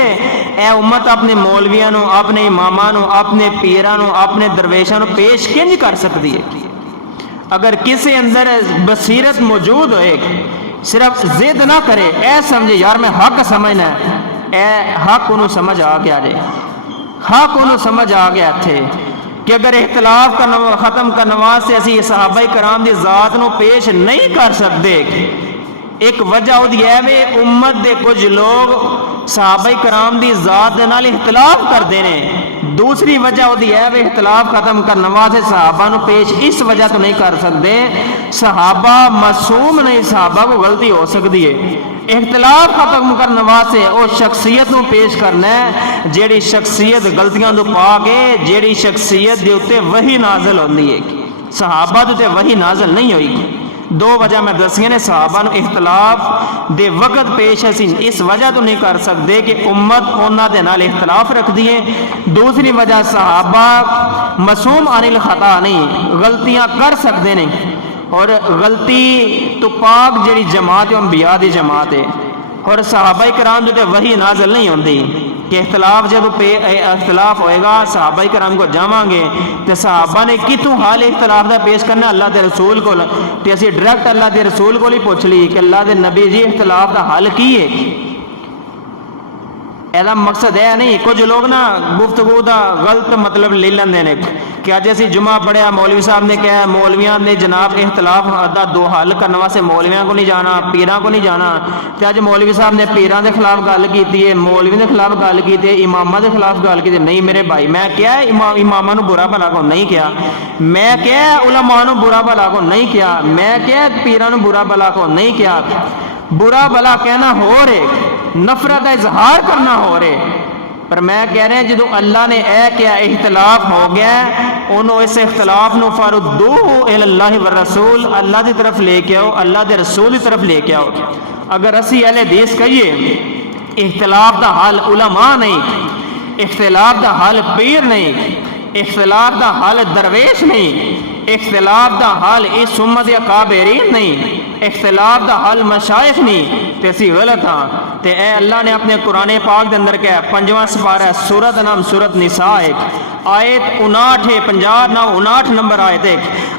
اے امت اپنے مولویوں نو، اپنے اماموں نو، اپنے پیراں نو، اپنے درویشاں نو پیش کنج کر سکتی ہے؟ اگر کسی اندر بصیرت موجود ہوئے، صرف ضد نہ کرے، اے سمجھے یار میں حق سمجھنا ہے، اے حق انہوں سمجھ آ گیا جے، حق انہوں سمجھ آ گیا تھے کہ اگر اختلاف ختم کرنے واسطے اسی صحابہ کرام دی ذات نو پیش نہیں کر سکتے، ایک وجہ وہ ہے امت دے کچھ لوگ صحابہ کرام دی ذات دے نال اختلاف کرتے ہیں. دوسری وجہ وہ ہے اختلاف ختم کرنے واسطے صحابہ نو پیش اس وجہ تو نہیں کر سکتے، صحابہ معصوم نہیں، صحابہ کو غلطی ہو سکتی ہے. اختلاف ختم کرنے واسطے وہ شخصیت نو پیش کرنا ہے جیڑی شخصیت غلطیاں تو پا کے، جیڑی شخصیت دے اوتے وحی نازل ہوندی ہے. صحابہ دے اوتے وحی نازل نہیں ہوئی. دو وجہ میں دسیاں نے صحابہ نو اختلاف دے وقت پیش اس وجہ تو نہیں کر سکتے کہ امت انہاں دے نال اختلاف رکھ دیے. دوسری وجہ صحابہ معصوم عن الخطا نہیں، غلطیاں کر سکتے ہیں، اور غلطی تو پاک جڑی جماعت انبیاء دی جماعت ہے، اور صحابہ کرام جو وحی نازل نہیں ہوندی کہ اختلاف جب اختلاف ہوئے گا صحابہ کرام کو جاواں گے تو صحابہ نے کتوں حال اختلاف دا پیش کرنا اللہ دے رسول کو، تو اسی ڈائریکٹ اللہ دے رسول کو ہی پوچھ لی کہ اللہ دے نبی جی اختلاف دا حل کی ہے؟ ਇਹਦਾ ਮਕਸਦ ਇਹ ਨਹੀਂ, ਕੁਝ ਲੋਕ ਨਾ ਗੁਫ਼ਤਗੂ ਦਾ ਗਲਤ ਮਤਲਬ ਲੈ ਲੈਂਦੇ ਨੇ کہ اج اسی جمعہ پڑھیا مولوی صاحب نے کہا مولویاں نے جناب اختلاف دا دو حل کرنے واسطے مولویاں کو نہیں جانا پیراں کو نہیں جانا تے اج مولوی صاحب نے پیراں دے خلاف گل کیتی ہے مولوی دے خلاف گل کیتی ہے اماماں دے خلاف گل کیتی نہیں میرے بھائی میں کیا اماماں نو برا بھلا کو نہیں کیا میں کیا علماء نو برا بھلا کو نہیں کیا میں کیا پیراں نو برا بھلا کو نہیں کیا برا بھلا کہنا ہو رہے نفرت کا اظہار کرنا ہو رہے پر میں کہہ رہے ہیں جدو اللہ نے اے کیا اختلاف ہو گیا انہوں اس اختلاف نو فردوہ الی اللہ والرسول اللہ دی طرف لے کے آؤ اللہ دے رسول دی طرف لے کے آؤ اگر اسی اہل حدیث کہیے اختلاف دا حل علماء نہیں اختلاف دا حل پیر نہیں اختلاف دا حل درویش نہیں اختلاف دا حل اس امت اکابرین نہیں اختلاف دا حل مشائخ نہیں تے اسی غلط ہاں تے اے اللہ نے اپنے قرآن پاک دے اندر کہا 5واں سپارہ سورت نام سورت نساء آیت 59 نمبر آیت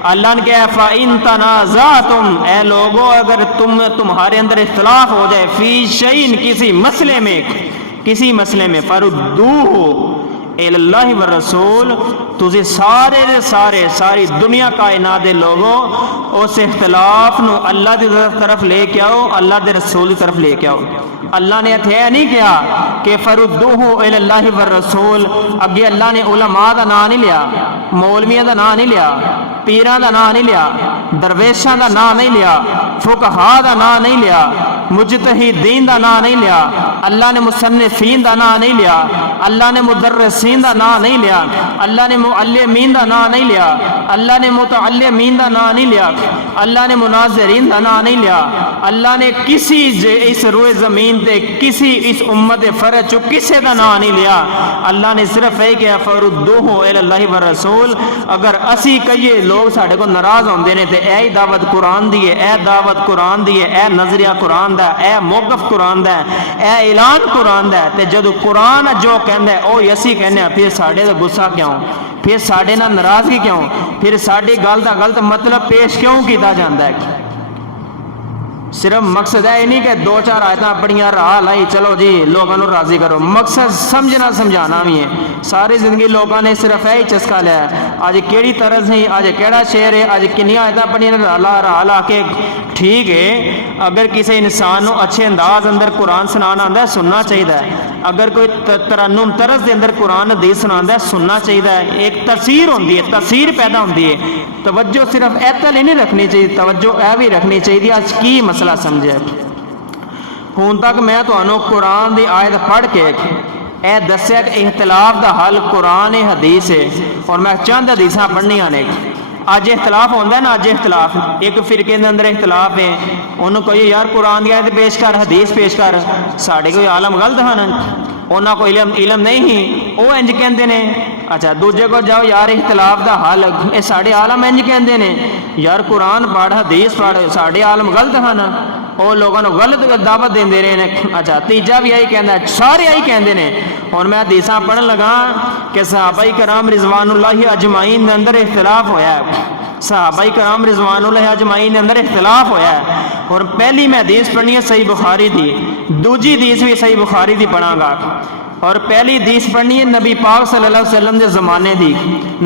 اللہ نے کہا فَإِن تَنَازَعْتُمْ اے لوگو اگر تمہارے اندر اختلاف ہو جائے فی شیء کسی مسئلے میں فَرُدُّوهُ اِلَى اللَّهِ وَالرَّسُولِ تُجھے ساری دنیا کائنات دے لوگوں اس اختلاف نو اللہ دی طرف لے کے آؤ اللہ دے رسول دی طرف لے کے آؤ اللہ نے یہ نہیں کہا کہ فردوہ الی اللہ والرسول اگے اللہ نے علماء دا نام نہیں لیا مولویاں دا نام نہیں لیا پیراں دا نام نہیں لیا درویشاں دا نام نہیں لیا فقہاء دا نام نہیں لیا مجتہدین دا نام نہیں لیا اللہ نے مصنفین دا نام نہیں لیا اللہ نے مدرسین دا نام نہیں لیا اللہ نے معلمین دا نام نہیں لیا اللہ نے متعلمین دا نام نہیں لیا اللہ نے مناظرین دا نام نہیں لیا اللہ نے کسی اس روئے زمین تے کسی اس امت فرد چو کسی دا نام نہیں لیا اللہ نے صرف ہے کہ فردوہ الی اللہ والرسول اگر اسی کئیے لوگ ساڑھے کو ناراض ہوندے نے تے اے دعوت قرآن دیئے اے دعوت قرآن دیئے اے نظریہ قرآن دا اے موقف قرآن دا اے اعلان قرآن دا تے جدو قرآن جو کہندہ ہے او یسی کہنے ہیں پھر ساڑھے دا غصہ کیوں پھر ساڑھے نہ ناراضگی کیوں پھر ساڑھے گل دا غلط مطلب پیش کیوں کیتا جاندہ ہے صرف مقصد ہے نہیں کہ 2-4 آیتاں پڑھیاں راہ لائی چلو جی لوگوں کو راضی کرو مقصد سمجھنا سمجھانا بھی ہے ساری زندگی لوگوں نے صرف یہی چسکا لیا ہے آج کیڑی طرز ہے آج کیڑا شعر ہے آج کنی آیتاں پڑھیاں راہ لا کے ٹھیک ہے اگر کسی انسان کو اچھے انداز اندر قرآن سنانا آتا ہے سننا چاہیے اگر کوئی ترنم طرز دے اندر قرآن حدیث سنانا ہے سننا چاہیے ایک تاثیر ہوتی ہے تاثیر پیدا ہوتی ہے توجہ صرف ایتل ہی نہیں رکھنی چاہیے توجہ اے بھی رکھنی چاہیے آج کی مسئلہ سمجھے ہون تک میں تو انہوں قرآن دی آیت پڑھ کے اے دسیا کہ اختلاف دا حل قرآن حدیث ہے اور میں چند حدیثاں پڑھنی آنے آج اختلاف ہوندہ ہے نا آج اختلاف ایک فرقے دے اندر اختلاف ہے انہوں کو یار قرآن دی آیت پیش کر حدیث پیش کر ساڑھے کوئی عالم غلط ہے نا انہوں کو علم نہیں ہی وہ انج کہندے نے اچھا دوجے کو جاؤ یار اختلاف دا حل اے ساڑھے عالم انج کہندے نے یار قرآن پڑھ حدیث پڑھ ساڑھے عالم غلط ہے نا وہ لوگوں نے غلط دعوت دے رہے ہیں اچھا تیجا بھی یہی کہندا ہے سارے یہی کہندے نے اور میں حدیثاں پڑھن لگا کہ صحابہ کرام رضوان اللہ اجمعین دے اندر اختلاف ہویا ہے صحابہ کرام رضوان اللہ اجمعین دے اندر اختلاف ہویا ہے اور پہلی میں حدیث پڑھنی ہے صحیح بخاری دی دوجی حدیث بھی صحیح بخاری دی پڑھاں گا اور پہلی حدیث پڑھنی ہے نبی پاک صلی اللہ علیہ وسلم دے زمانے دی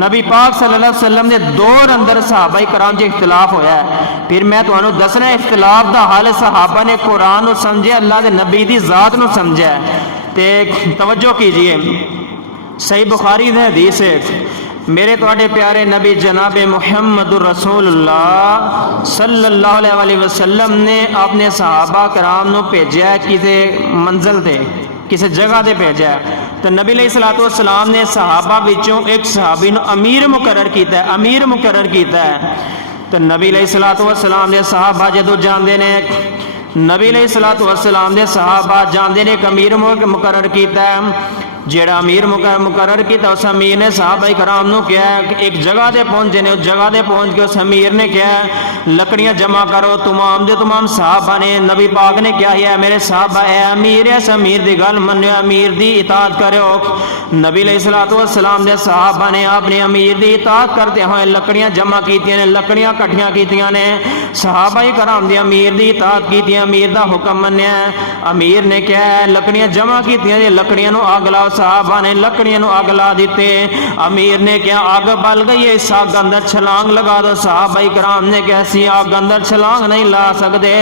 نبی پاک صلی اللہ علیہ وسلم دے دور اندر صحابہ کرام جو اختلاف ہویا ہے پھر میں تو انہوں دسنا اختلاف دا حال صحابہ نے قرآن نو سمجھے اللہ دے نبی دی ذات نو سمجھے تے توجہ کیجئے صحیح بخاری دے حدیث ہے میرے توڑے پیارے نبی جناب محمد رسول اللہ صلی اللہ علیہ وسلم نے اپنے صحابہ کرام نو بھیجا ہے کسی منزل تے کسی جگہ دے بھیجا ہے تو نبی علیہ السلام نے صحابہ بچوں ایک صحابی نو امیر مقرر کیتا ہے تو نبی علیہ السلام نے صحابہ جدو جاندے نے نبی علیہ السلام نے صحابہ جاندے نے ایک امیر مقرر کیتا ہے جیڑا امیر مقرر کیتا اس امیر نے صحابہ کرام نو کیا کہ ایک جگہ دے پہنچے نے اس جگہ دے پہنچ کے اس امیر نے کیا لکڑیاں جمع کرو تمام صحابہ نے نبی پاک نے کیا ہے میرے صحابہ اے امیر اس امیر دی گل منو امیر دی اطاعت کرو نبی علیہ السلام نے صحابہ نے اپنے امیر دی اطاعت کرتے ہوئے لکڑیاں جمع کیتیاں نے لکڑیاں کٹھیاں کیتیاں نے صحابہ کرام دی امیر دی اطاعت کی، امیر دا حکم منیا، امیر نے کیا ہے لکڑیاں جمع کی، لکڑیاں نو اگ لاؤ، صحابہ نے لکڑیاں نو اگ لا دیتے، امیر نے کیا اگ بل گئی ہے اس اگ اندر چھلانگ لگا دو، صحابہ کرام نے کیا سی اگ اندر چھلانگ نہیں لا سکتے،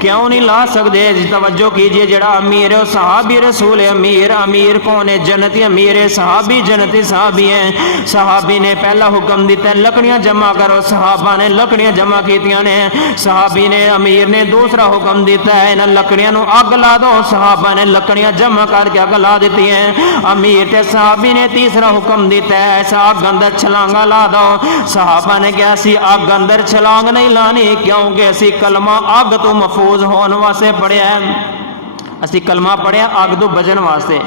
کیوں نہیں لا سکتے؟ توجہ کیجئے، جڑا امیر ہے صحابی رسول امیر، امیر کون ہے؟ جنتی امیر ہے، صحابی جنتی صحابی ہیں، صحابی نے پہلا حکم دیتا ہے لکڑیاں جمع کرو، صحابہ نے لکڑیاں جمع کیتیاں نے، صحابی نے امیر نے دوسرا حکم دیتا ہے انہاں لکڑیاں نو اگ لا دو، صحابہ نے لکڑیاں جمع کر کے اگ لا دیتی ہیں، امیر تے صحابی نے تیسرا حکم دیتا ہے ایسا اگ اندر چھلانگا لا دو، صحابہ نے کیا سی اگ اندر چھلانگ نہیں لانی، کیونکہ اسی کلمہ اگ تو محفوظ ہون واسطے پڑھیا ہے، اسی کلمہ پڑھیا اگ تو بچن واسطے،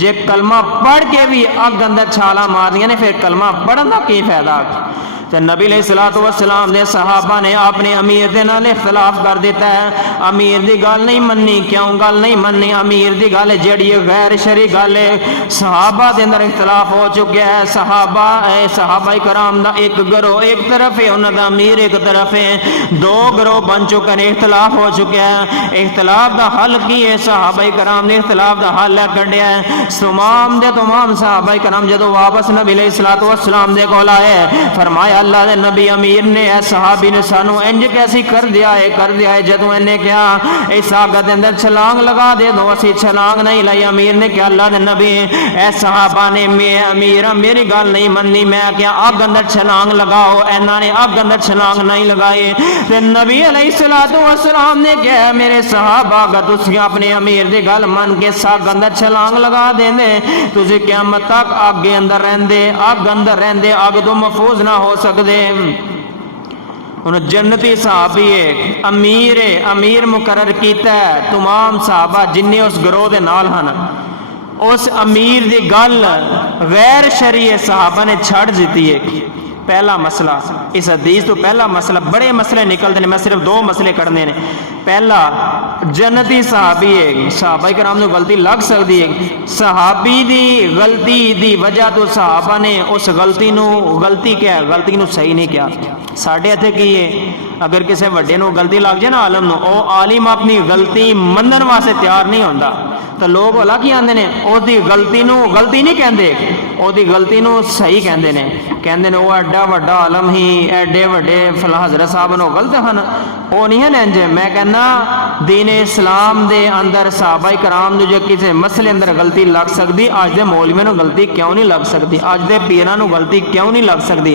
جے کلمہ پڑھ کے بھی اگ اندر چھالا مارنیاں نے پھر کلمہ پڑھن دا کی فائدہ؟ تو نبی علیہ الصلوۃ والسلام نے صحابہ نے اپنے امیر دے نال اختلاف کر دیتا ہے، امیر دی گل نہیں مننی، کیوں گل نہیں مننی؟ امیر دی گل جیڑی غیر شرعی گل ہے، صحابہ دے اندر اختلاف ہو چکا ہے، صحابہ کرام دا ایک گروہ ایک طرف ہے، انہاں دا امیر ایک طرف ہے، دو گروہ بن چکے ہیں، اختلاف ہو چکا ہے، اختلاف دا حل کی ہے؟ صحابہ کرام نے اختلاف دا حل کڈیا ہے، تمام دے تمام صحابہ کرام جدو واپس نبی علیہ الصلوۃ والسلام دے کول آئے، فرمایا اللہ دے نبی امیر نے اے صحابی نے سانو انج کیسی کر دیا ہے، جدو انہیں کیا اس آگ دے اندر چھلانگ لگا دے دو، اسی چھلانگ نہیں لائی، امیر نے کیا اللہ دے نبی اے صحابہ نے امیر میری گل نہیں مننی، میں کیا آگ اندر چھلانگ لگاؤ، انہاں نے آگ اندر چھلانگ نہیں لگائی، تے نبی علیہ الصلوۃ والسلام نے کیا میرے صحابہ اگر تسی اپنے امیر دی گل من کے آگ اندر چھلانگ لگا دیندے تسی قیامت تک آگ اندر رہندے، آگ تو محفوظ نہ ہو سکتے۔ جنتی صحابی ہے، امیر مقرر کیتا ہے، تمام صحابہ جنہیں اس گروہ دے نال ہن، اس امیر دی گل غیر شرعی صحابہ نے چھڑ دیتی ہے۔ پہلا مسئلہ اس حدیث تو پہلا مسئلہ، بڑے مسئلے نکلتے ہیں، میں صرف دو مسئلے کرنے نے۔ پہلا جنتی صحابی ہے، صحابہ کرام نو غلطی لگ سکتی ہے، صحابی دی غلطی دی وجہ تو صحابہ نے اس غلطی نو صحیح نہیں کیا۔ ساڈے اتھے کی ہے اگر کسی وڈے نو غلطی لگ جائے نا عالم نو، او عالم اپنی غلطی منن واسطے تیار نہیں ہوندا، تو لوگ بھلا کی آندے نے او دی غلطی نو غلطی نہیں کہندے، او دی غلطی نو صحیح کہندے نے او ایڈا وڈا عالم ہی، ایڈے وڈے فلاں حضرت صاحب نو غلط ہن، او نہیں ہے انج۔ میں کہنا دین اسلام دے اندر صحابہ کرام نو جو کسی مسئلے اندر غلطی لگ سکتی، اج دے مولوی نو غلطی کیوں نہیں لگ سکتی، اج دے پیراں نو غلطی کیوں نہیں لگ سکتی،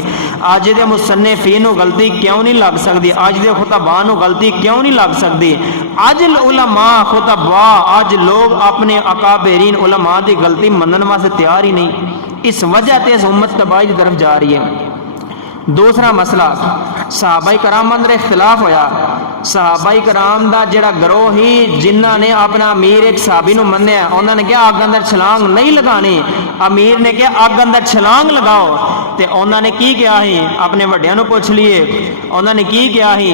اج دے مصنفین نو غلطی کیوں نہیں لگ سکتی، اج دے خطباء نو غلطی کیوں نہیں لگ سکتی؟ اج علماء خطباء اج لوگ اپنے اکابرین علماء دی غلطی منن واسطے تیار ہی نہیں، اس وجہ تے اس امت تباہی کی طرف جا رہی ہے۔ دوسرا مسئلہ صحابہ کرام اندر اختلاف ہویا، صحابہ کرام دا جڑا گروہ ہی جنہ نے اپنا امیر ایک صحابی نو منیا، انہوں نے کیا آگ اندر چھلانگ نہیں لگانی، امیر نے کیا آگ اندر چھلانگ لگاؤ، تے انہوں نے کی کیا ہی اپنے وڈیاں نو پوچھ لیے، انہوں نے کی کیا ہی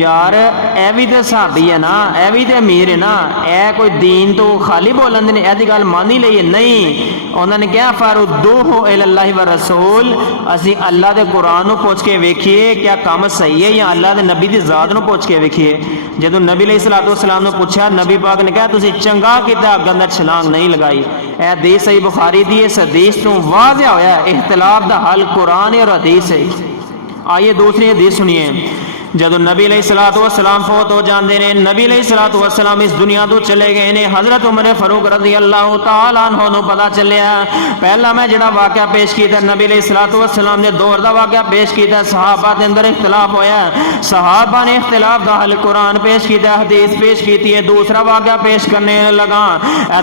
یار اے بھی تے صحابی ہے نا، اے بھی تے امیر ہے نا، اے کوئی دین تو خالی بولن دے، اے دی گل مانی لئیے نہیں، انہوں نے کیا فردوہ الی اللہ والرسول، اسی اللہ دے قرآن پوچھ کے ویکھیے کیا کام صحیح ہے یا اللہ دے نبی دی ذات نو پوچھ کے ویکھیے۔ جدو نبی علیہ الصلوۃ والسلام نے پوچھا، نبی پاک نے کہا تسی چنگا کیتا اگ اندر چھلانگ نہیں لگائی۔ اے حدیث صحیح بخاری دی، اس حدیث تو واضح ہویا ہے اختلاف دا حل قرآن اور حدیث ہے۔ آئیے دوسری حدیث سنیے۔ جدو نبی علیہ الصلوۃ والسلام فوت ہو جاندے نے، نبی علیہ الصلوۃ والسلام اس دنیا تو چلے گئے نے، حضرت عمر فاروق رضی اللہ تعالیٰ عنہ نو پتا چلیا۔ پہلا میں جڑا واقعہ پیش کیتا نبی علیہ الصلوۃ والسلام نے دور دا واقعہ پیش کیتا، صحابہ دے اندر اختلاف ہویا، صحابہ نے اختلاف دا حل قرآن پیش کیتا، حدیث پیش کیتی ہے۔ دوسرا واقعہ پیش کرنے لگا،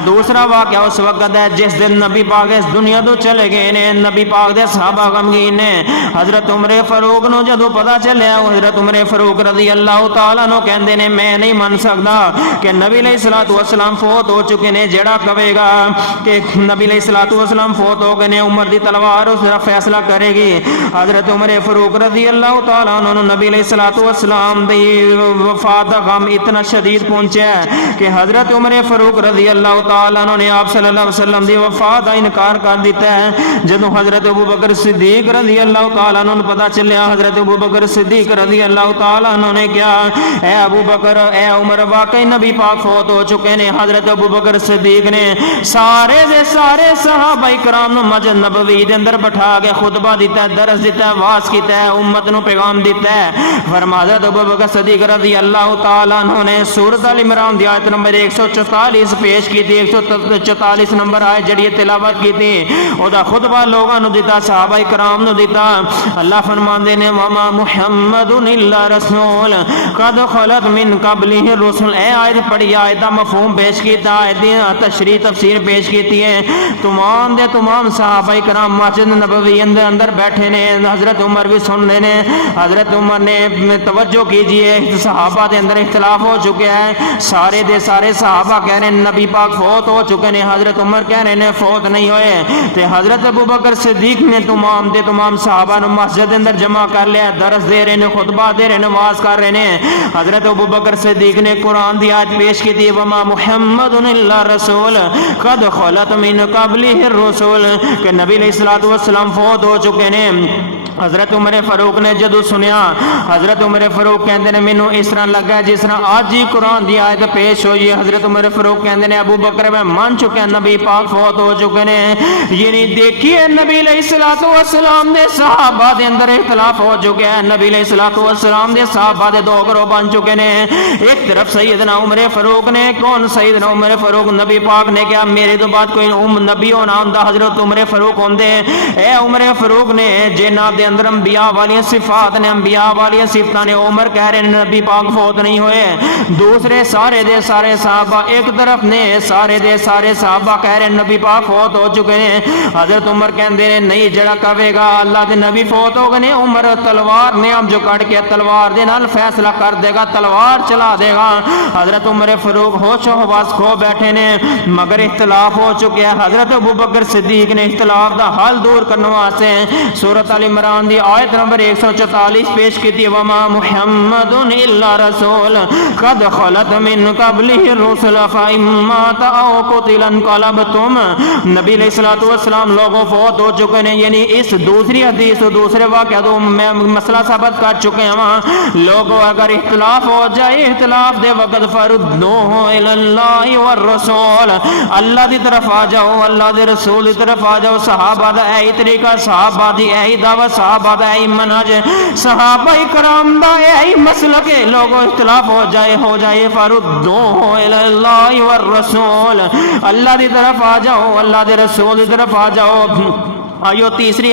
دوسرا واقعہ اس وقت ہے جس دن نبی پاک اس دنیا تو چلے گئے نے، نبی پاک دے صحابہ غمگین نے۔ حضرت عمر فاروق نو جدو پتا چلیا، حضرت عمر فاروق رضی اللہ تعالیٰ نو کہندے نے میں نہیں من سکتا کہ نبی علیہ الصلوۃ والسلام فوت ہو چکے نے، جڑا کہے گا کہ نبی علیہ الصلوۃ والسلام فوت ہو گئے نے، عمر دی تلوار اس طرح فیصلہ کرے گی۔ حضرت عمر فاروق رضی اللہ تعالیٰ عنہ نبی علیہ الصلوۃ والسلام دی وفات کا غم اتنا شدید پہنچا ہے کہ حضرت عمر فاروق رضی اللہ تعالیٰ عنہ نے آپ صلی اللہ علیہ وسلم دی وفات کا انکار کر دیتا ہے۔ جدو حضرت ابو بکر صدیق رضی اللہ تعالیٰ عنہ پتہ چلیا، حضرت ابو بکر صدیق رضی اللہ اللہ تعالیٰ عنہ نے کیا، اے ابو بکر اے عمر، واقعی نبی پاک فوت ہو چکے نے۔ حضرت ابو بکر صدیق نے سارے دے سارے صحابہ کرام نو مسجد نبوی دے اندر بٹھا کے خطبہ دیتا ہے، درس دیتا ہے، واز کیتا ہے، امت نو پیغام دیتا ہے۔ فرما حضرت ابو بکر صدیق رضی اللہ تعالیٰ عنہ نے سورۃ ال عمران دی آیت نمبر 144 پیش کی تھی، 144 نمبر آیت جڑی تلاوت کی تھی، او دا خطبہ لوگاں نو دیتا، صحابہ کرام نو دیتا۔ اللہ فرماندے نے وما محمد الا رسول قد خلت من قبلہ الرسل، اے آیت پڑھی، آیت دا مفہوم پیش کیتا، آیت دی تشریح تفسیر پیش کیتی ہے۔ تمام دے تمام صحابہ کرام مسجد نبوی اندر بیٹھے نے، حضرت عمر بھی سن رہے نے۔ حضرت عمر نے توجہ کیجئے، صحابہ دے اندر اختلاف ہو چکے ہیں، سارے دے سارے صحابہ کہہ رہے ہیں نبی پاک فوت ہو چکے ہیں، حضرت عمر کہہ رہے ہیں فوت نہیں ہوئے۔ تے حضرت ابو بکر صدیق نے تمام دے تمام صحابہ نو مسجد اندر جمع کر لیا، درس دے رہے نے، خطبہ دے رہے نے، واز کر رہے نے۔ حضرت ابو بکر صدیق نے قرآن دی آیت پیش کی تھی وما محمد الا رسول قد خلت من قبلہ الرسول، کہ نبی علیہ الصلوۃ والسلام فوت ہو چکے نے۔ حضرت عمر فاروق نے جدو سنیا، حضرت عمر فاروق کہندے نے مینوں اس طرح لگا جس طرح آج ہی قرآن دی آیت پیش ہوئی ہے۔ حضرت عمر فاروق کہندے نے ابو بکر میں مان چکے نبی پاک فوت ہو چکے نے، یعنی دیکھیے نبی علیہ الصلوۃ والسلام دے صحابہ دے اندر اختلاف ہو چکے ہیں، نبی علیہ الصلوۃ والسلام دے صحابہ دے دو گروہ بن چکے نے۔ ایک طرف سیدنا عمر فاروق نے، کون سیدنا عمر فاروق، نبی پاک نے کہا میرے تو بعد کوئی نبی ہونا ہوندا حضرت عمر فاروق ہوندے۔ اے عمر فاروق نے جنہاں دے اندر انبیاء والی صفات نے، انبیاء والی صفتاں نے، عمر کہہ رہے ہیں نبی پاک فوت نہیں ہوئے۔ دوسرے سارے دے سارے صحابہ ایک طرف نے، سارے دے سارے صحابہ کہہ رہے ہیں نبی پاک فوت ہو چکے ہیں۔ حضرت عمر کہندے نے نہیں جڑا کہے گا اللہ دے نبی فوت ہو گئے نے، عمر تلوار نے ہم جو کٹ کے تلوار دے نال فیصلہ کر دے گا، تلوار چلا دے گا۔ حضرت عمر فاروق ہوش و حواس کھو بیٹھے نے، مگر اختلاف ہو چکے ہیں۔ حضرت ابو بکر صدیق نے اختلاف دا حل دور کرنے واسطے سورۃ ال عمران دی آیت نمبر 144 پیش کی تھی وما محمد الا رسول قد خلت من قبلہ الرسل فإما او قتل انقلبتم، نبی علیہ الصلوۃ والسلام لوگوں فوت ہو چکے ہیں، یعنی اس دوسری حدیث دوسرے واقعہ تو میں مسئلہ ثابت کر چکے ہیں۔ لوگوں اگر اختلاف ہو جائے اختلاف دے وقت فردوہ الی اللہ والرسول، اللہ دی طرف آ جاؤ، اللہ دے رسول دی طرف آ جاؤ۔ صحابہ دا اے طریقہ، صحابہ دی اے دعوت، صحابہ دا اے منہج، صحابہ کرام دا اے مسلک، لوگوں اختلاف ہو جائے فردوہ الی اللہ والرسول، اللہ دی طرف آ جاؤ، اللہ دے رسول دی طرف آ جاؤ۔ آئیو تیسری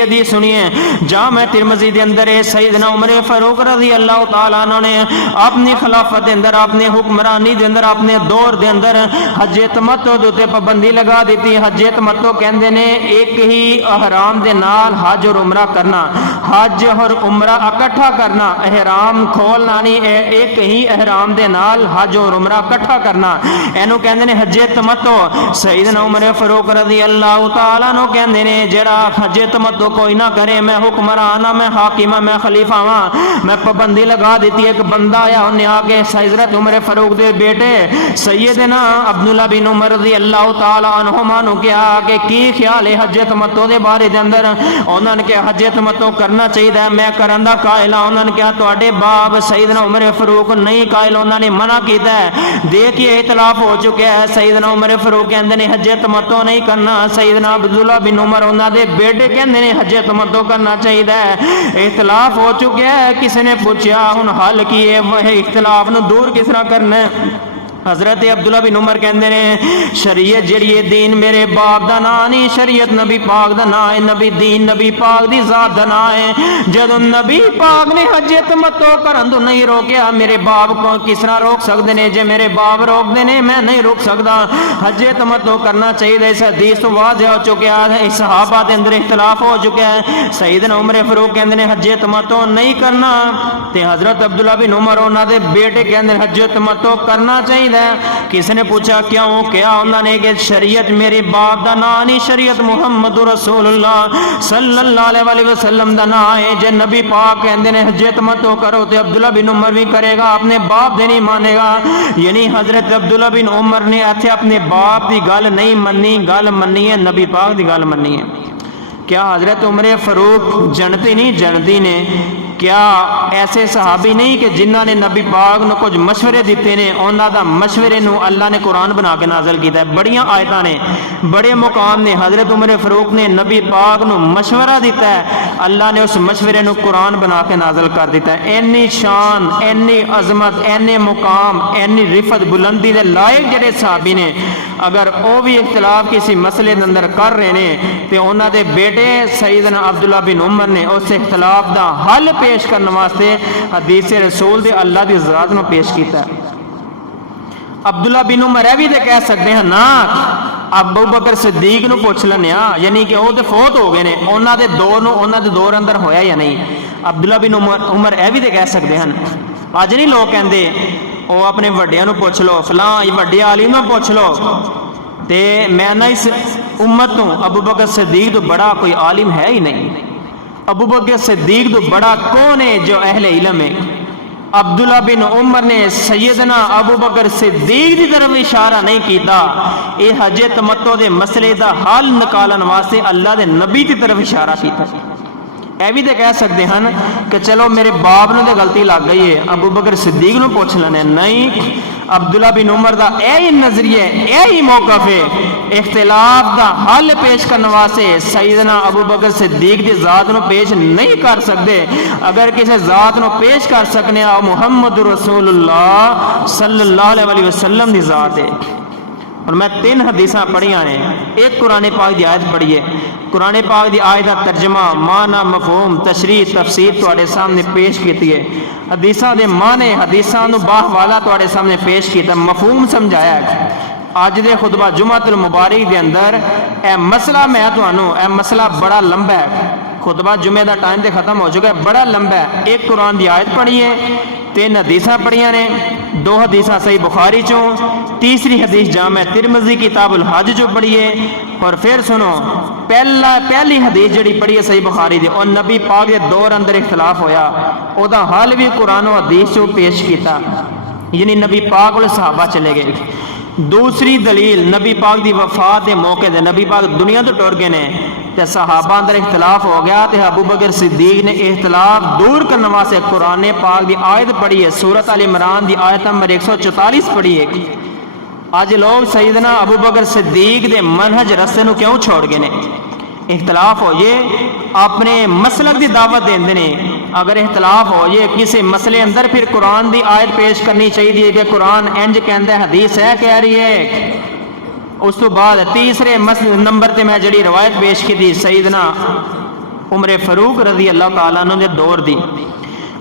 حدیث سنیے، جامع ترمذی دے اندر سیدنا عمر فاروق رضی اللہ تعالیٰ عنہ نے اپنی خلافت دے اندر، اپنے حکمرانی دے اندر، اپنے دور دے اندر حج تمتع دے پابندی لگا دیتی۔ حج تمتع کہندے نے ایک ہی احرام دے نال حج اور عمرہ کرنا، حج اور عمرہ اکٹھا کرنا، احرام کھولنا نہیں، ایک ہی احرام دے نال حج اور عمرہ اکٹھا کرنا، اینو کہندے نے حج تمتع۔ سیدنا عمر فاروق رضی اللہ تعالیٰ عنہ کہندے نے جڑا حج تمتع کوئی نہ کرے، میں حکمران ہاں، میں حاکم ہاں، میں خلیفہ ہاں، میں پابندی لگا دیتی۔ ایک بندہ آیا، انہیں آ کے حضرت عمر فاروق دے بیٹے سیدنا عبداللہ بن عمر رضی اللہ تعالی عنہما نو کہا کہ کی خیال ہے حج تمتع دے بارے دے اندر؟ انہوں نے کہا حج تمتع کرنا چاہیے، میں کرن دا قائل ہاں۔ انہوں نے کہا تواڈے باپ سیدنا عمر فاروق نہیں قائل، انہوں نے منع کیتا ہے۔ دیکھیے اختلاف ہو چکا ہے، سیدنا عمر فاروق کہندے نے حج تمتع نہیں کرنا، سیدنا عبداللہ بن عمر انہاں دے بیٹے کہندے نے حج تمتع کرنا چاہیے۔ اختلاف ہو چکا ہے، کسی نے پوچھا ہن حل کی ہے، وہ اختلاف نو دور کس طرح کرنا ہے؟ حضرت عبداللہ بن عمر کہندے نے شریعت جڑی ہے دین میرے باپ دا نام نہیں، شریعت نبی پاک دا نام ہے، نبی دین نبی پاک دی ذات دا نام ہے۔ جدوں نبی پاک نے حج تمتع کرن تو نہیں روکیا، میرے باپ کو کس طرح روک سکدے نے؟ جے میرے باپ روک دے نے میں نہیں روک سکدا۔ حج تمتع کرنا چاہیے، اس حدیث تو واضح ہو چکا ہے، صحابہ دے اندر اختلاف ہو چکا ہے۔ سیدنا عمر فاروق کہندے نے حج تمتع نہیں کرنا، تے حضرت عبداللہ بن عمر انہاں دے بیٹے کہندے حج تمتع کرنا چاہیے۔ کسی نے پوچھا کیوں؟ کیا انہوں نے کہ شریعت میرے باپ دا نام نہیں، شریعت محمد رسول اللہ صلی اللہ علیہ وسلم دا نام ہے۔ جے نبی پاک کہندے نے حج تمتع کرو تے عبداللہ بن عمر بھی کرے گا، اپنے باپ دے نہیں مانے گا۔ یعنی حضرت عبداللہ بن عمر نے ایتھے اپنے باپ دی گل نہیں مننی، گل مننی ہے نبی پاک دی گل مننی ہے۔ کیا حضرت عمر فاروق جنتی نہیں جنتی نے؟ کیا ایسے صحابی نہیں کہ جنہوں نے نبی پاک نو کچھ مشورے دیتے ہیں، انہوں دا مشورے نو اللہ نے قرآن بنا کے نازل کیتا ہے۔ بڑیاں آیتاں نے، بڑے مقام نے، حضرت عمر فاروق نے نبی پاک نو مشورہ دیتا ہے، اللہ نے اس مشورے نو قرآن بنا کے نازل کر دیتا ہے۔ اینی شان، اینی عظمت، اینی مقام، اینی رفت بلندی دے لائق جڑے صحابی نے، اگر وہ بھی اختلاف کسی مسئلے دے اندر کر رہے ہیں تو انہوں دے بیٹے سیدنا عبداللہ بن عمر نے اس اختلاف دا حل پیش کرنے واسطے حدیث رسول دے اللہ دی ذات نو پیش کیتا ہے۔ عبداللہ بن عمر یہ بھی تو کہہ سکتے ہیں نا ابو بکر صدیق نو پوچھ لینے، یعنی کہ وہ تو فوت ہو گئے نے، انہوں دے دور اندر ہویا یا نہیں؟ عبداللہ بن عمر یہ بھی تو کہہ سکتے ہیں۔ اج نہیں لوگ کہندے وہ اپنے وڈیاں نو پوچھ لو، فلاں وڈے عالم نو پوچھ لو، تے میں نہ اس امت تو ابو بکر صدیق تو بڑا کوئی عالم ہے ہی نہیں۔ ابو بکر صدیق تو بڑا کون ہے جو اہل علم ہے؟ عبداللہ بن عمر نے سیدنا ابو بکر صدیق دی طرف اشارہ نہیں کیتا، اے حج تمتع دے مسئلے دا حل نکالن واسطے اللہ دے نبی دی طرف اشارہ کیتا۔ اے بھی تو کہہ سکتے ہیں کہ چلو میرے باپ نے تو غلطی لگ گئی ہے، ابو بکر صدیق نو پوچھ لینے، نہیں، عبداللہ بن عمر دا اے نظریہ، اے موقف ہے، اختلاف دا حل پیش کرنے واسطے سیدنا ابو بکر صدیق دی ذات نو پیش نہیں کر سکتے۔ اگر کسی ذات نو پیش کر سکنے محمد رسول اللہ صلی اللہ علیہ وسلم دی ذات ہے۔ اور میں 3 حدیثاں پڑھیاں نے، ایک قرآن پاک دی آیت پڑھی ہے، قرآن پاک دی آیت دا ترجمہ، معنی، مفہوم، تشریح، تفسیر تواڈے سامنے پیش کیتی ہے۔ حدیثاں دے معنی، حدیثاں نو باحوالہ تواڈے سامنے پیش کیتا، مفہوم سمجھایا ہے۔ اج دے خطبہ جمعۃ المبارک دے اندر اے مسئلہ میں تانوں، اے مسئلہ بڑا لمبا ہے، خطبہ جمعہ دا ٹائم تے ختم ہو چکا ہے، بڑا لمبا ہے۔ ایک قرآن دی آیت پڑھی ہے، 3 حدیثاں پڑھیاں نے، 2 حدیثاں صحیح بخاری چوں، تیسری حدیث جامع ترمذی کتاب الحج جو پڑھی ہے، اور پھر سنو پہلی حدیث جڑی پڑھی ہے صحیح بخاری دی، اور نبی پاک دے دور اندر اختلاف ہویا، او دا حل بھی قرآن و حدیث چوں پیش کیتا، یعنی نبی پاک والے صحابہ چلے گئے۔ دوسری دلیل، نبی پاک دی وفات دے موقع دے نبی پاک دنیا تو ٹر گئے نے تے صحابہ اندر اختلاف ہو گیا، تے ابو بکر صدیق نے اختلاف دور کرنے واسطے قرآن پاک دی آیت پڑھی ہے، سورۃ ال عمران دی آیت نمبر 144 پڑھی ہے۔ آج لوگ سیدنا ابو بکر صدیق دے منہج رستے نو کیوں چھوڑ گئے نے؟ اختلاف ہو یہ اپنے مسلک دی دعوت دیندے نے، اگر اختلاف ہو یہ کسی مسئلے اندر پھر قرآن دی آیت پیش کرنی چاہیے کہ قرآن انج کہندا ہے، حدیث ہے کہہ رہی ہے۔ اس تو بعد تیسرے نمبر تے میں جڑی روایت پیش کی تھی سیدنا عمر فاروق رضی اللہ تعالیٰ عنہ دے دور دی،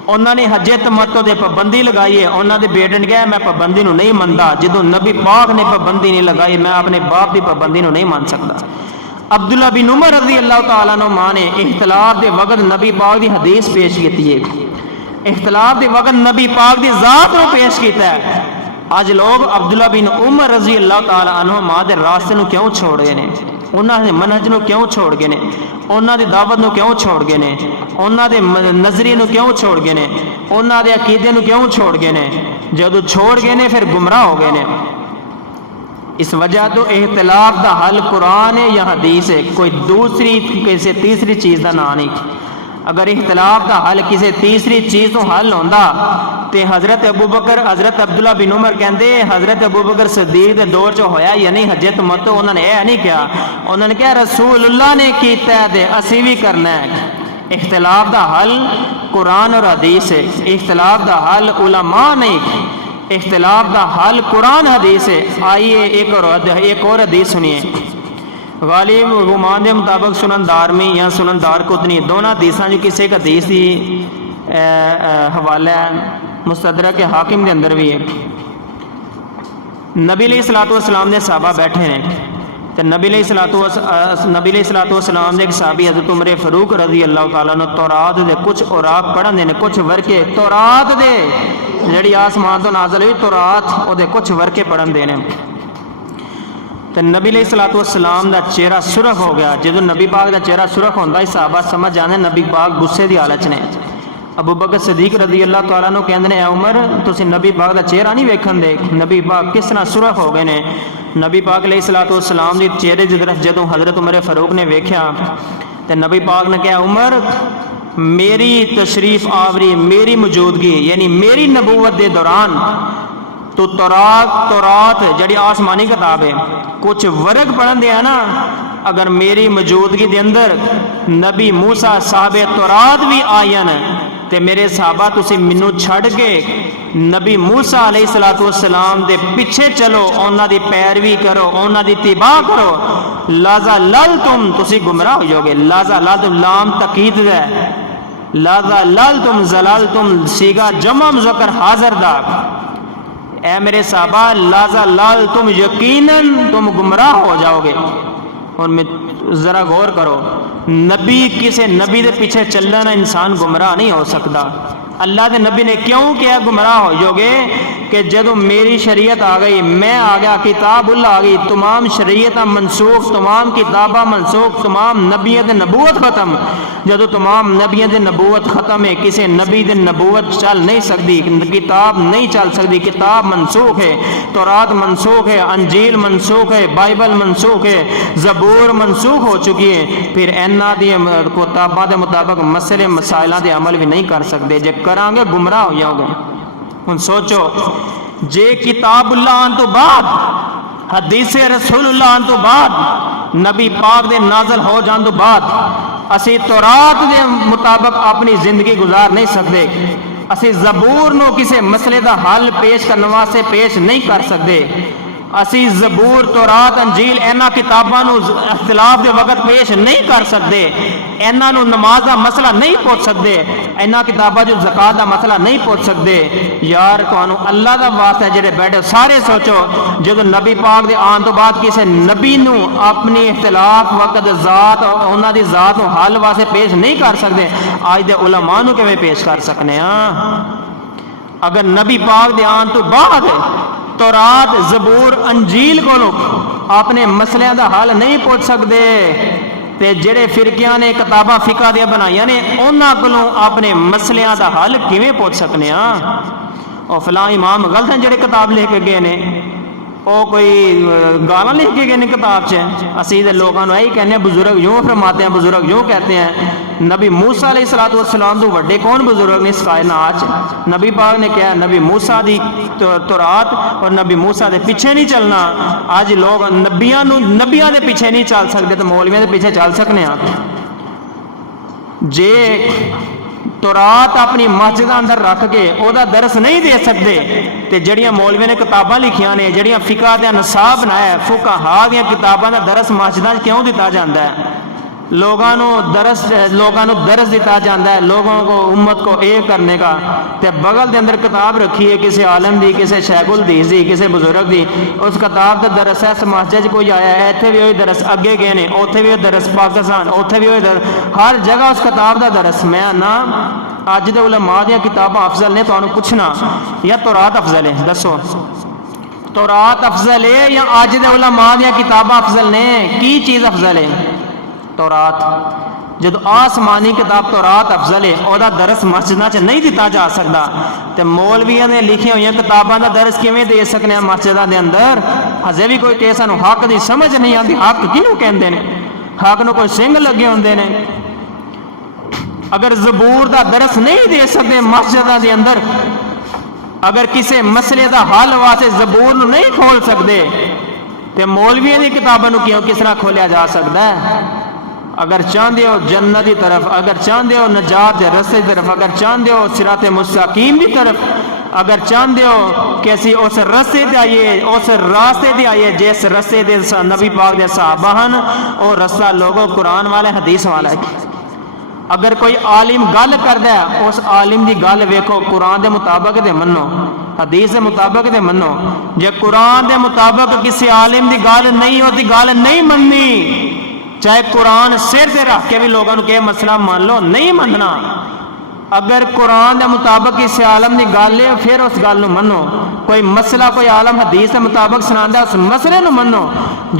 انہوں نے حج تمتع دے پابندی لگائی ہے، انہوں نے بیٹے نے کہا میں پابندی نو نہیں منتا، جدوں نبی پاک نے پابندی نہیں لگائی میں اپنے باپ دی پابندی نو نہیں مان سکتا۔ عبداللہ بن عمر رضی اللہ تعالیٰ عنہ ماں نے اختلاف دے وقت نبی پاک دی حدیث پیش کیتی ہے، اختلاف دے وقت نبی پاک دی ذات نو پیش کیتا ہے۔ آج لوگ عبداللہ بن عمر رضی اللہ تعالیٰ عنہ ماں دے راستے نو کیوں چھوڑ گئے نے؟ انہاں دے منہج نو کیوں چھوڑ گئے نے؟ انہاں دی دعوت نو کیوں چھوڑ گئے نے؟ انہاں دے نظریے نو کیوں چھوڑ گئے نے؟ انہاں دے عقیدے نو کیوں چھوڑ گئے نے؟ جدوں چھوڑ گئے نے پھر گمراہ ہو گئے نے۔ اس وجہ تو اختلاف دا حل قرآن ہے یا حدیث ہے، کوئی دوسری کسی تیسری چیز دا نام نہیں۔ اگر اختلاف دا حل کسی تیسری چیز تو حل ہوندا تے حضرت ابوبکر، حضرت عبداللہ بن عمر کہندے حضرت ابوبکر صدیق دے دور چ ہویا یا نہیں حج تمتع، انہوں نے یہ نہیں کہا، انہوں نے کہا رسول اللہ نے کیتا ہے تے اسی بھی کرنا ہے۔ اختلاف دا حل قرآن اور حدیث ہے، اختلاف دا حل علماء نہیں، اختلاف دا حل قرآن حدیث ہے۔ آئیے ایک اور حدیث سنیے، غالب گمان دے مطابق سنن دارمی یا سنن دارقطنی دونوں حدیثاں جو کسی ایک حدیث دی حوالہ ہے، مستدرک حاکم دے اندر بھی ہے۔ نبی علیہ الصلوۃ والسلام نے صحابہ بیٹھے ہیں تے نبی علیہ الصلوۃ والسلام دے ایک صحابی حضرت عمر فاروق رضی اللہ تعالیٰ عنہ تورات دے کچھ اوراق پڑھن دے نے، کچھ ورقے تورات دے جڑی آسمان تو نازل ہوئی تورات او دے کچھ ورقے پڑھن دے نے، تے نبی علیہ الصلوۃ والسلام دا چہرہ سرخ ہو گیا۔ جدوں نبی پاک دا چہرہ سرخ ہوندا ہے صحابہ سمجھ جاندے نبی پاک غصے دی حالت نے۔ ابو بکر صدیق رضی اللہ تعالیٰ عنہ کہندے نے اے عمر تسی نبی پاک دا چہرہ نہیں ویکھن دے، نبی پاک کس طرح سرخ ہو گئے نے؟ نبی پاک علیہ الصلوۃ والسلام دی چہرے دی طرف جدوں حضرت عمر فاروق نے ویکھیا تے نبی پاک نے کہا عمر میری تشریف آوری، میری موجودگی یعنی میری نبوت دے دوران تو تورات جڑی آسمانی کتاب ہے کچھ ورق پڑھن دیا نا، اگر میری موجودگی دے اندر نبی موسیٰ صاحب تورات بھی آئین تے میرے صحابہ تسی منو چھڑ کے نبی موسیٰ علیہ السلام دے پیچھے چلو، اونا دی پیروی کرو، اونا دی اتباع کرو، لازا لال تسی گمراہ ہو جاؤ گے۔ لازا لال لام تقید ہے، لازا لال زلال سیگا جمع مذکر حاضر دا، اے میرے صحابہ لازا لال یقیناً تم گمراہ ہو جاؤ گے۔ اور میں ذرا غور کرو، نبی کسے نبی دے پیچھے چلنا انسان گمراہ نہیں ہو سکتا۔ اللہ دے نبی نے کیوں کیا گمراہ ہو جو گے کہ جدو میری شریعت آ گئی، میں آ گیا، کتاب اللہ آ گئی، تمام شریعت منسوخ، تمام کتاباں منسوخ، تمام نبیوں دے نبوت ختم۔ جدو تمام نبیوں دے نبوت ختم ہے، کسی نبی دے نبوت چل نہیں سکتی، کتاب نہیں چل سکتی، کتاب منسوخ ہے، تورات منسوخ ہے، انجیل منسوخ ہے، بائبل منسوخ ہے، زبور منسوخ ہو چکی ہے، پھر اینا دی کتاباں دے مطابق مسئلے مسائلہ دے عمل بھی نہیں کر سکتے، جے کران گے گمراہ ہو جاؤ گے۔ ہن سوچو جے کتاب اللہ آن تو بعد، حدیث رسول اللہ آن تو بعد، نبی پاک دے نازل ہو جان تو بعد اسی تورات دے مطابق اپنی زندگی گزار نہیں سکتے، اسی زبور نو کسے مسئلے دا حل پیش کرنے واسطے پیش نہیں کر سکتے، اسی زبور تورات انجیل اینا کتاباں نو اختلاف دے وقت پیش نہیں کر سکتے، اینا نو نماز دا مسئلہ نہیں پوچھ سکتے، اینا کتاباں جو زکات دا مسئلہ نہیں پوچھ سکتے۔ یار تانوں اللہ دا واسطہ جڑے بیٹھے سارے سوچو، جدو نبی پاک دے آن تو بعد کسے نبی نو اپنی اختلاف وقت ذات انہاں دی ذات نو حل واسطے پیش نہیں کر سکتے، آج دے علماء نو کیویں پیش کر سکنے ہاں؟ اگر نبی پاک دے آن تو بعد تورات زبور انجیل کو اپنے مسئلے دا حل نہیں پوچھ سکتے تے جڑے فرقیاں نے کتاباں فقہ دیا بنائیاں نے انہاں کولوں اپنے مسئلے دا حل کیویں پوچھ سکنے ہاں؟ اور فلاں امام غلط ہیں جڑے کتاب لے کے گئے نے، او کوئی گالاں لکھ کے گئے نے کتاب چ، اسی دے لوگاں نوں یہی کہنے ہیں بزرگ یوں فرماتے ہیں، بزرگ یوں کہتے ہیں۔ نبی موسیٰ علیہ السلام تو وڈے کون بزرگ نے اس کائنات؟ نبی پاک نے کہا نبی موسیٰ دی تورات اور نبی موسیٰ دے پیچھے نہیں چلنا۔ آج لوگ نبیاں دے پیچھے نہیں چل سکتے تو مولویاں دے پیچھے چل سکنے ہیں؟ جے تورات اپنی مسجد اندر رکھ کے او دا درس نہیں دے سکتے تے جڑیاں مولوی نے کتاباں لکھیاں نے، جڑیاں فقہ دے نصاب بنایا ہے، فقہا دیاں کتاباں دا درس مسجداں کیوں دیتا جاندا ہے؟ لوگاں نو درس دیتا جاندا ہے، لوگوں کو امت کو ایک کرنے کا، تے بغل دے اندر کتاب رکھی ہے کسی عالم دی، کسی شیخ الحدیث دی، کسی بزرگ دی، اس کتاب دا درس ہے، اس مسجد کوئی آیا ہے ایتھے بھی وہی درس، اگے گئے نے اوتھے بھی وہی درس، پاکستان اوتھے بھی وہی درس، ہر جگہ اس کتاب دا درس۔ میں نا اج دے علماء دیاں کتاباں افضل نے، تانوں پوچھنا یا تورات افضل ہے؟ دسو تورات افضل ہے یا اج دے علماء دیاں کتاباں افضل نے؟ کی چیز افضل ہے؟ تورات۔ جدو آسمانی کتاب تورات افضل ہے، او دا درس مسجداں چ نہیں دیتا جا سکتا تے مولویاں نے لکھی ہوئی کتاباں دا درس کیویں دے سکنے ہیں مسجداں دے اندر؟ ہجے بھی کوئی کہ سانوں حق دی سمجھ نہیں آندی، حق کینوں کہندے نے؟ حق نو کوئی سنگ لگے ہوندے نے؟ اگر زبور دا درس نہیں دے سکتے مسجداں دے اندر، اگر کسی مسئلے دا حل واسطے زبور نو نہیں کھول سکتے تے مولویاں دی کتاباں نو کیوں کس طرح کھولیا جا سکتا ہے؟ اگر چاہتے ہو جنت کی طرف، اگر چاہتے ہو نجات کے رستے کی طرف، اگر چاہتے ہو صراط مستقیم کی طرف، اگر چاہتے ہو کہ اسی اس رستے تے آئیے، اس راستے تے آئیے جس رستے تے نبی پاک دے صحابہ ہن، اور رستہ لوگوں قرآن والا حدیث والا ہے۔ اگر کوئی عالم گل کردا ہے اس عالم دی گل ویکھو، قرآن دے مطابق تے منو، حدیث دے مطابق تے منو۔ جے قرآن دے مطابق کسی عالم دی گل نہیں ہوتی، گل نہیں مننی، چاہے قرآن سر تے رکھ کے بھی لوگوں کو کہ مسئلہ مان لو، نہیں مننا۔ اگر قرآن دے مطابق کسی عالم دی گل ہے پھر اس گل نو منو، کوئی مسئلہ کوئی عالم حدیث دے مطابق سناندا اس مسئلے نو منو۔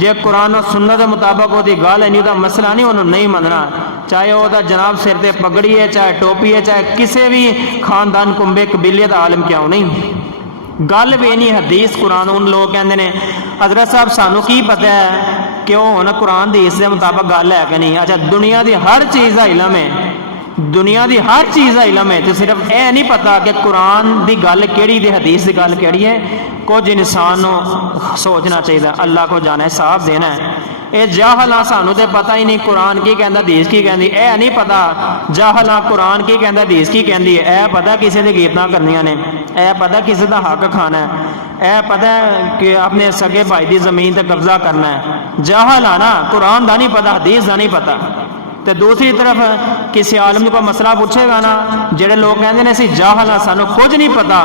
جے قرآن و سنت دے مطابق وہ دی گل ہے نہیں دا مسئلہ نہیں، انہوں نہیں مننا، چاہے وہ دا جناب سر تے پگڑی ہے، چاہے ٹوپی ہے، چاہے کسی بھی خاندان کنبے قبیلے دا عالم کیوں نہیں، گل بھی نہیں حدیث قرآن۔ ان لوگ کہندے نے حضرت صاحب سانو کی پتہ ہے کہ وہ ہن قرآن دی اس دے مطابق گل ہے کہ نہیں؟ اچھا دنیا دی ہر چیز دا علم ہے، دنیا دی ہر چیز کا علم ہے، تو صرف یہ نہیں پتا کہ قرآن دی گل کیڑی تے حدیث دی گل کیڑی ہے. کچھ انسان نو سوچنا چاہیے، اللہ کو جانا ہے، صاف دینا ہے. اے جاہل ہاں، سانو تے پتہ ہی نہیں قرآن کی کہندا حدیث کی کہندی، اے نہیں پتا. جاہل ہاں قرآن کی کہندا حدیث کی کہندی ہے، اے پتہ کسی دی غیبتاں کرنیاں نے، اے پتہ کسی دا حق کھانا ہے، اے پتہ کہ اپنے سگے بھائی دی زمین تے قبضہ کرنا ہے. جاہل ہاں نا، قرآن دا نہیں پتا، حدیث دا نہیں پتا. تو دوسری طرف کسی عالم کو مسئلہ پوچھے گا نا، جڑے لوگ کہندے نے اسی جاہل ہاں، سانو کچھ نہیں پتا،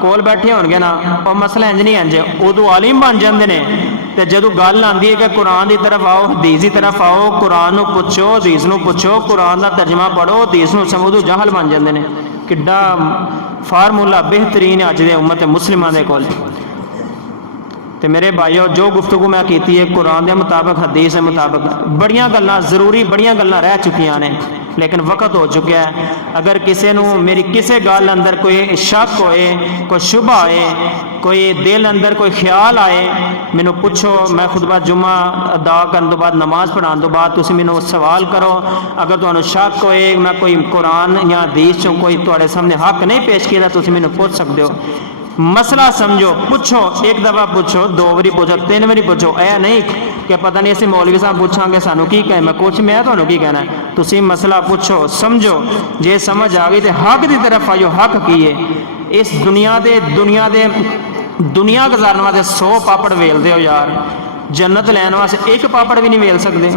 کول بیٹھے ہون گے نا، وہ مسئلہ انج نہیں انج ادو عالم بن جاندے نے. تے جدوں گل آندی ہے کہ قرآن دی طرف آؤ، حدیث دی طرف آؤ، قرآن نو پوچھو، حدیث نو پوچھو، قرآن دا ترجمہ پڑھو، حدیث نو سمجھو، جاہل بن جاندے نے. کڈا فارمولا بہترین اج دے امت مسلمہ دے کول. تو میرے بھائیو، جو گفتگو میں کیتی ہے قرآن دے مطابق، حدیث دے مطابق، بڑیاں گلاں ضروری، بڑیاں گلاں رہ چکیاں نے، لیکن وقت ہو چکا ہے. اگر کسی نو میری کسی گل اندر کوئی شک ہوئے، کوئی شبہ آئے، کوئی دل اندر کوئی خیال آئے، مینوں پوچھو. میں خطبہ جمعہ ادا کرن تو بعد، نماز پڑھان تو بعد تسی مینوں سوال کرو. اگر تانوں شک ہوئے میں کوئی قرآن یا حدیث چوں کوئی تواڈے سامنے حق نہیں پیش کیتا، تسی مینوں پوچھ سکدے ہو. مسئلہ سمجھو، پوچھو، ایک دفعہ پوچھو، دو باری پوچھو، تین باری پوچھو. اے نہیں کہ پتہ نہیں اسی مولوی صاحب پوچھاں گے سانوں کی کہے، میں کچھ میں تانوں کی کہنا ہے. تسی مسئلہ پوچھو، سمجھو، جے سمجھ آ گئی تے حق دی طرف آئیو. حق کی ہے؟ اس دنیا گزارن واسطے 100 پاپڑ ویل دے ہو یار، جنت لین واسطے ایک پاپڑ بھی نہیں ویل سکدے.